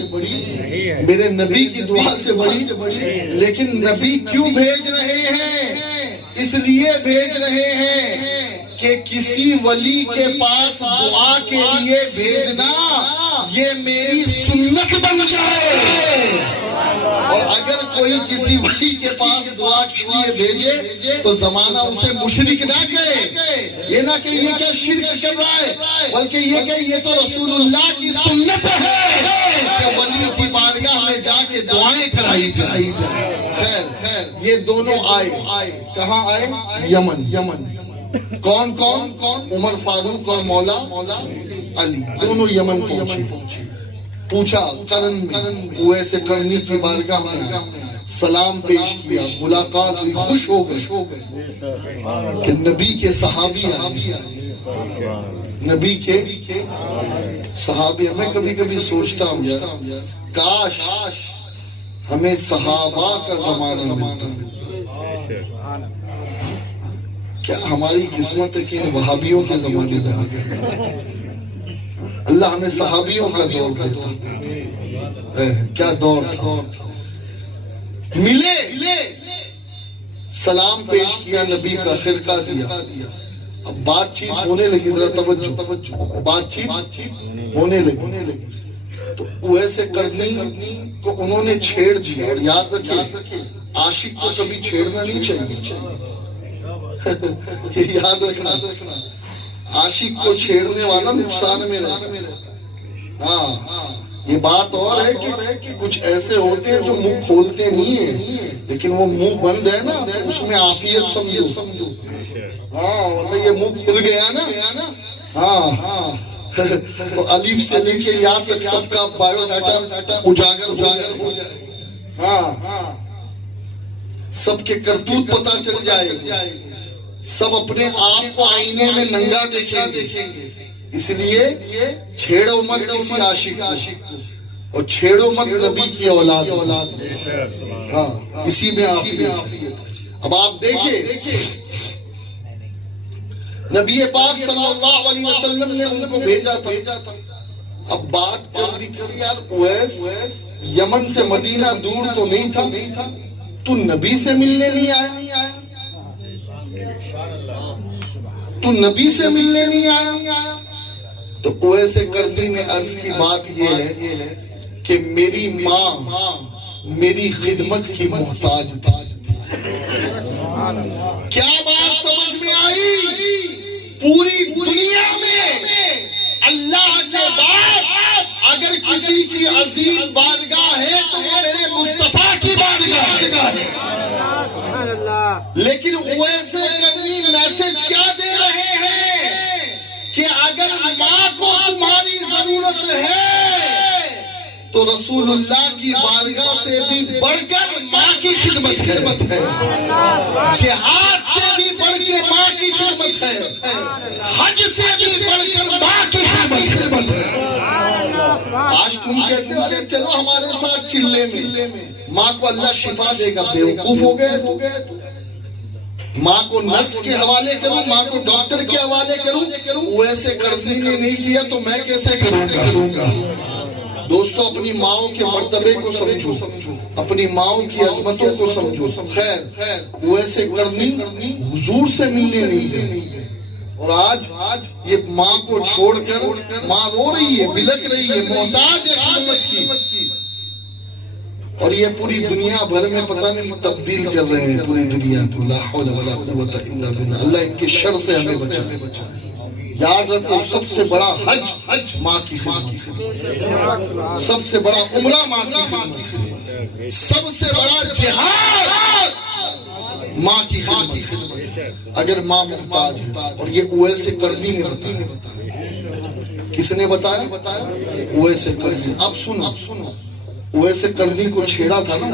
میرے نبی کی دعا سے بڑی۔ لیکن نبی کیوں بھیج رہے ہیں؟ اس لیے بھیج رہے ہیں کہ کسی ولی کے پاس دعا کے لیے بھیجنا یہ میری سنت بن جائے، اور اگر کوئی کسی ولی کے پاس دعا کے لیے بھیجے تو زمانہ اسے مشرک نہ کرے، یہ نہ کہ یہ کیا شرک کر رہا ہے، بلکہ یہ کہ یہ تو رسول اللہ کی سنت ہے کہ ولی کی بارگاہ میں جا کے دعائیں کرائی جائیں۔ خیر یہ دونوں آئے، کہاں آئے؟ یمن۔ کون عمر فاروق اور مولا علی دونوں یمن پہنچے، پوچھا قرن میں اویس قرنی کی بارگاہ میں سلام پیش کیا، ملاقات ہوئی، خوش ہو گئے کہ نبی کے صحابی آئے، نبی کے صحابی۔ میں کبھی کبھی سوچتا ہوں یار کاش ہمیں صحابہ کا زمانہ ملتا، کیا ہماری قسمت ہے کہ وہابیوں کے زمانے میں آ گئے، اللہ ہمیں صحابیوں کا دور دیتا، کیا دور تھا۔ ملے، سلام پیش کیا، نبی کا خرقہ دیا، اب بات چیت ہونے لگی، ذرا توجہ، بات چیت ہونے لگی تو ویسے کرنی کو انہوں نے چھیڑ دیا، اور یاد رکھیں عاشق کو کبھی چھیڑنا نہیں چاہیے، یاد رکھنا، عاشق کو چھیڑنے والا نقصان میں رہتا۔ ہاں یہ بات اور ہے کہ کچھ ایسے ہوتے ہیں جو منہ کھولتے نہیں ہیں، لیکن وہ منہ بند ہے نا، اس میں عافیت سمجھو۔ ہاں مطلب یہ منہ کھل گیا نا، ہاں الف سے لے کے یا تک سب کا بایو ڈاٹا اجاگر ہو جائے، ہاں سب کے کرتوت پتہ چل جائے، سب اپنے آپ کو آئینے میں ننگا دیکھیں گے۔ اس لیے چھیڑو مت کسی عاشق کو، اور چھیڑو مت نبی کی اولاد، ہاں اسی میں عافیت۔ اب آپ دیکھیں نبی پاک صلی اللہ علیہ وسلم نے ان کو بھیجا تھا، اب بات کر دی کہ یار اویس یمن سے مدینہ دور تو نہیں تھا، تو نبی سے ملنے نہیں آیا، تو نبی سے ملنے نہیں آیا؟ تو اویس قرنی نے عرض کی بات یہ ہے کہ میری ماں میری خدمت کی محتاج تھی۔ کیا بات سمجھ میں آئی؟ پوری دنیا میں اللہ کے بعد اگر کسی کی عظیم بارگاہ ہے تو وہ میرے مصطفیٰ کی بارگاہ ہے، لیکن اویس قرنی میسج کیا دے رہے ہیں کہ اگر ماں کو تمہاری ضرورت ہے تو رسول اللہ کی بارگاہ سے بھی بڑھ کر چلے میں، ماں کو اللہ شفا دے گا، بیوقوف ہو گئے؟ ماں کو نرس کے حوالے کروں، ماں کو ڈاکٹر کے حوالے کروں؟ وہ ایسے قرضی نے نہیں کیا تو میں کیسے کروں گا؟ دوستو اپنی ماؤں کے مرتبے کو سمجھو، اپنی ماؤں کی عظمتوں کو سمجھو۔ خیر وہ ایسے قرضی حضور سے ملنے نہیں گئے، اور آج یہ ماں کو چھوڑ کر ماں رو رہی ہے، بلک رہی ہے، محتاج ہے خدمت کی، اور یہ پوری دنیا بھر میں پتہ نہیں تبدیل کر رہے ہیں پوری دنیا کو۔ لا حول ولا قوت الا باللہ، اللہ ان کے شر سے ہمیں بچائے۔ یاد رکھو سب سے بڑا حج ماں کی خدمت، سب سے بڑا عمرہ ماں کی خدمت، سب سے بڑا جہاد ماں کی خدمت۔ اگر ماں محتاج ہے، اور یہ اویس قرضی نے بتایا، کس نے بتایا؟ اویس قرضی۔ اب سنو، اویس قرضی کو چھیڑا تھا نا،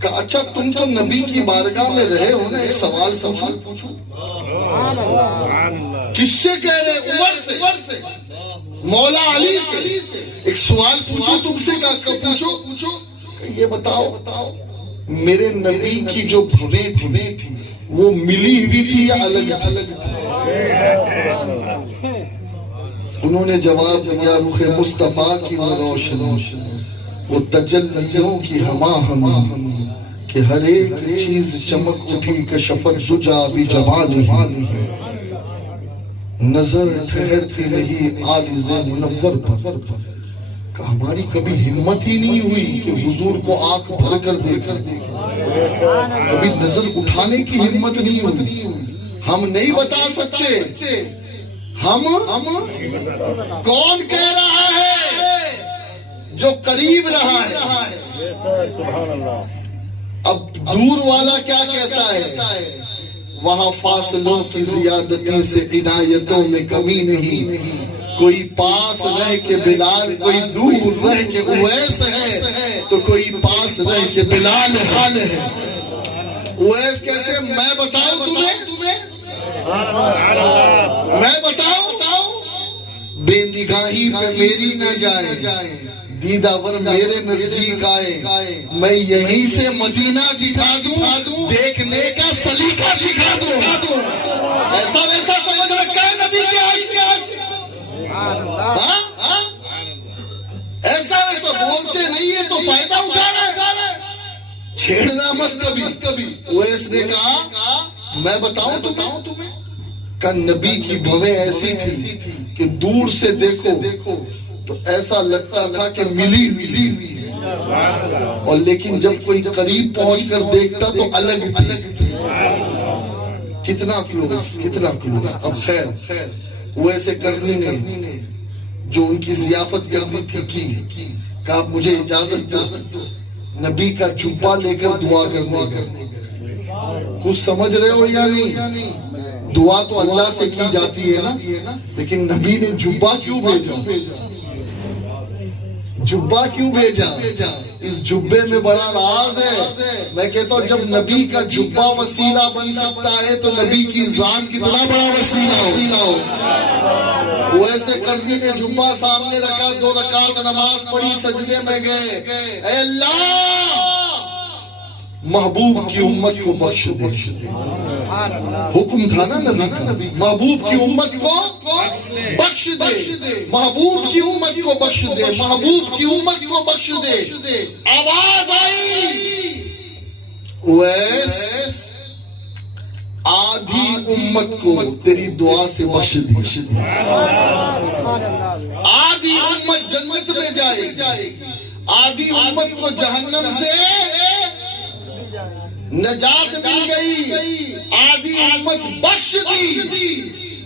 کہا اچھا تم تو نبی کی بارگاہ میں رہے ہو نا، ایک سوال پوچھو۔ کس سے کہہ رہے؟ عمر سے، مولا علی سے۔ ایک سوال پوچھو تم سے، کہا پوچھو، یہ بتاؤ میرے نبی کی جو بھویں تھی وہ ملی ہوئی تھی یا الگ تھی؟ انہوں نے جواب دیا رخ مصطفیٰ کی وہ روشنی، وہ تجلیوں کی ہما کہ ہر ایک چیز چمک اٹھی کشفت دجا بھی جمالی، نظر ٹھہرتی نہیں عارض منور پر۔ کہ ہماری کبھی ہمت ہی نہیں ہوئی کہ حضور کو آنکھ بھر کر دیکھ، کبھی نظر اٹھانے کی ہمت نہیں ہوئی۔ ہم نہیں بتا سکتے ہم کون کہہ رہا ہے جو قریب رہا ہے، اب دور والا کیا کہتا ہے؟ وہاں فاصلوں کی زیادتی سے عنایتوں میں کمی نہیں، کوئی پاس رہ کے بلال، کوئی دور رہ کے اویس ہے، تو کوئی پاس رہ کے بلال ہے۔ اویس کہتے ہیں میں بتاؤں تمہیں، میں بتاؤں بے نگاہی پہ میری نہ جائے، دیدہ ور میرے نزدیک آئے، میں یہیں سے مدینہ دکھا دوں، دیکھنے کا سلیقہ سکھا دوں۔ ایسا ویسا سمجھ رکھا ہے نبی کے آج، ایسا ویسا بولتے نہیں ہے تو فائدہ اٹھا رہا ہے، چھیڑنا مت کبھی۔ اویس نے کہا میں بتاؤں تمہیں، کہ نبی کی بھویں ایسی تھی کہ دور سے دیکھو تو ایسا لگتا تھا کہ ملی ہوئی ہے، اور لیکن جب کوئی قریب پہنچ کر دیکھتا تو الگ تھی۔ کتنا کلوز۔ اب خیر وہ ایسے قرضی نے جو ان کی ضیافت کرنی تھی کی، کہا مجھے اجازت دو نبی کا جبہ لے کر دعا کرنے کا۔ کچھ سمجھ رہے ہو یا نہیں؟ دعا تو اللہ سے کی جاتی ہے نا، لیکن نبی نے جبہ کیوں بھیجا؟ اس جبے میں بڑا راز ہے۔ میں کہتا ہوں جب نبی کا جبہ وسیلہ بن سکتا ہے تو نبی کی ذات کتنا بڑا وسیلہ ہو۔ وہ ایسے قرضی نے جبہ سامنے رکھا، 2 رکعت نماز پڑھی، سجدے میں گئے، اے اللہ محبوب کی امت کو بخش دے۔ حکم تھا نا نبی کا، محبوب کی امت کو بخش دے، محبوب کی امت کو بخش دے، محبوب کی امت کو بخش دے۔ آواز آئی اویس آدھی امت کو تیری دعا سے بخش دی، آدھی امت جنت میں جائے گی، آدھی امت کو جہنم سے نجات مل گئی، آدھی امت بخش دی۔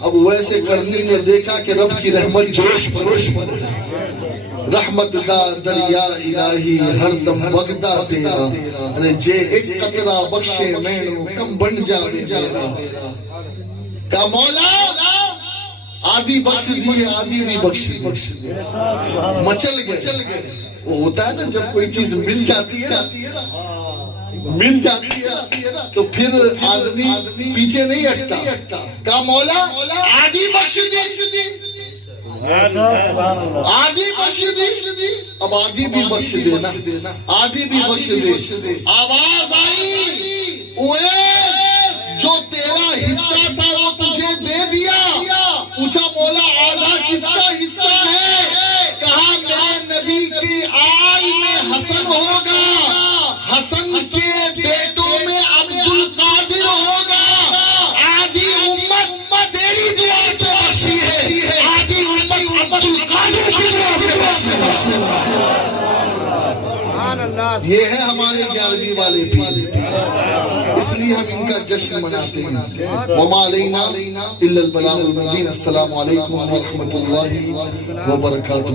اب ویسے کرنی نے دیکھا کہ رب کی رحمت جوش پر رحمت دا دریا الہی ہر دم وگدا تیرا، ارے جے ایک قطرہ بخشے مینو کم بن جاوے میرا۔ کہا مولا آدھی بخش دی، آدھی نہیں بخش دی، مچل گئے۔ وہ ہوتا ہے نا جب کوئی چیز مل جاتی ہے تو پھر آدمی پیچھے نہیں ہٹتا۔ کہا مولا آدھی بخش دی، آدھی بخش دی، اب آدھی بھی بخش دینا، آدھی بھی بخش دے۔ آواز آئی اویس جو تیرا حصہ تھا وہ تجھے دے دیا، پوچھا مولا آدھا کس کا حصہ ہے؟ کہا میرے نبی کی آل میں حسن ہوگا، حسن کے بیٹوں میں عبد القادر ہوگا، آدھی امت تیری دعا سے بخشی ہے، آدھی امت عبد القادر کی دعا سے بخشی ہے۔ یہ ہے ہمارے 11ویں والے پیر، اس لیے ہم ان کا جشن مناتے ہیں۔ وما علینا الا البلاغ المبین۔ السلام علیکم ورحمۃ اللہ وبرکاتہ۔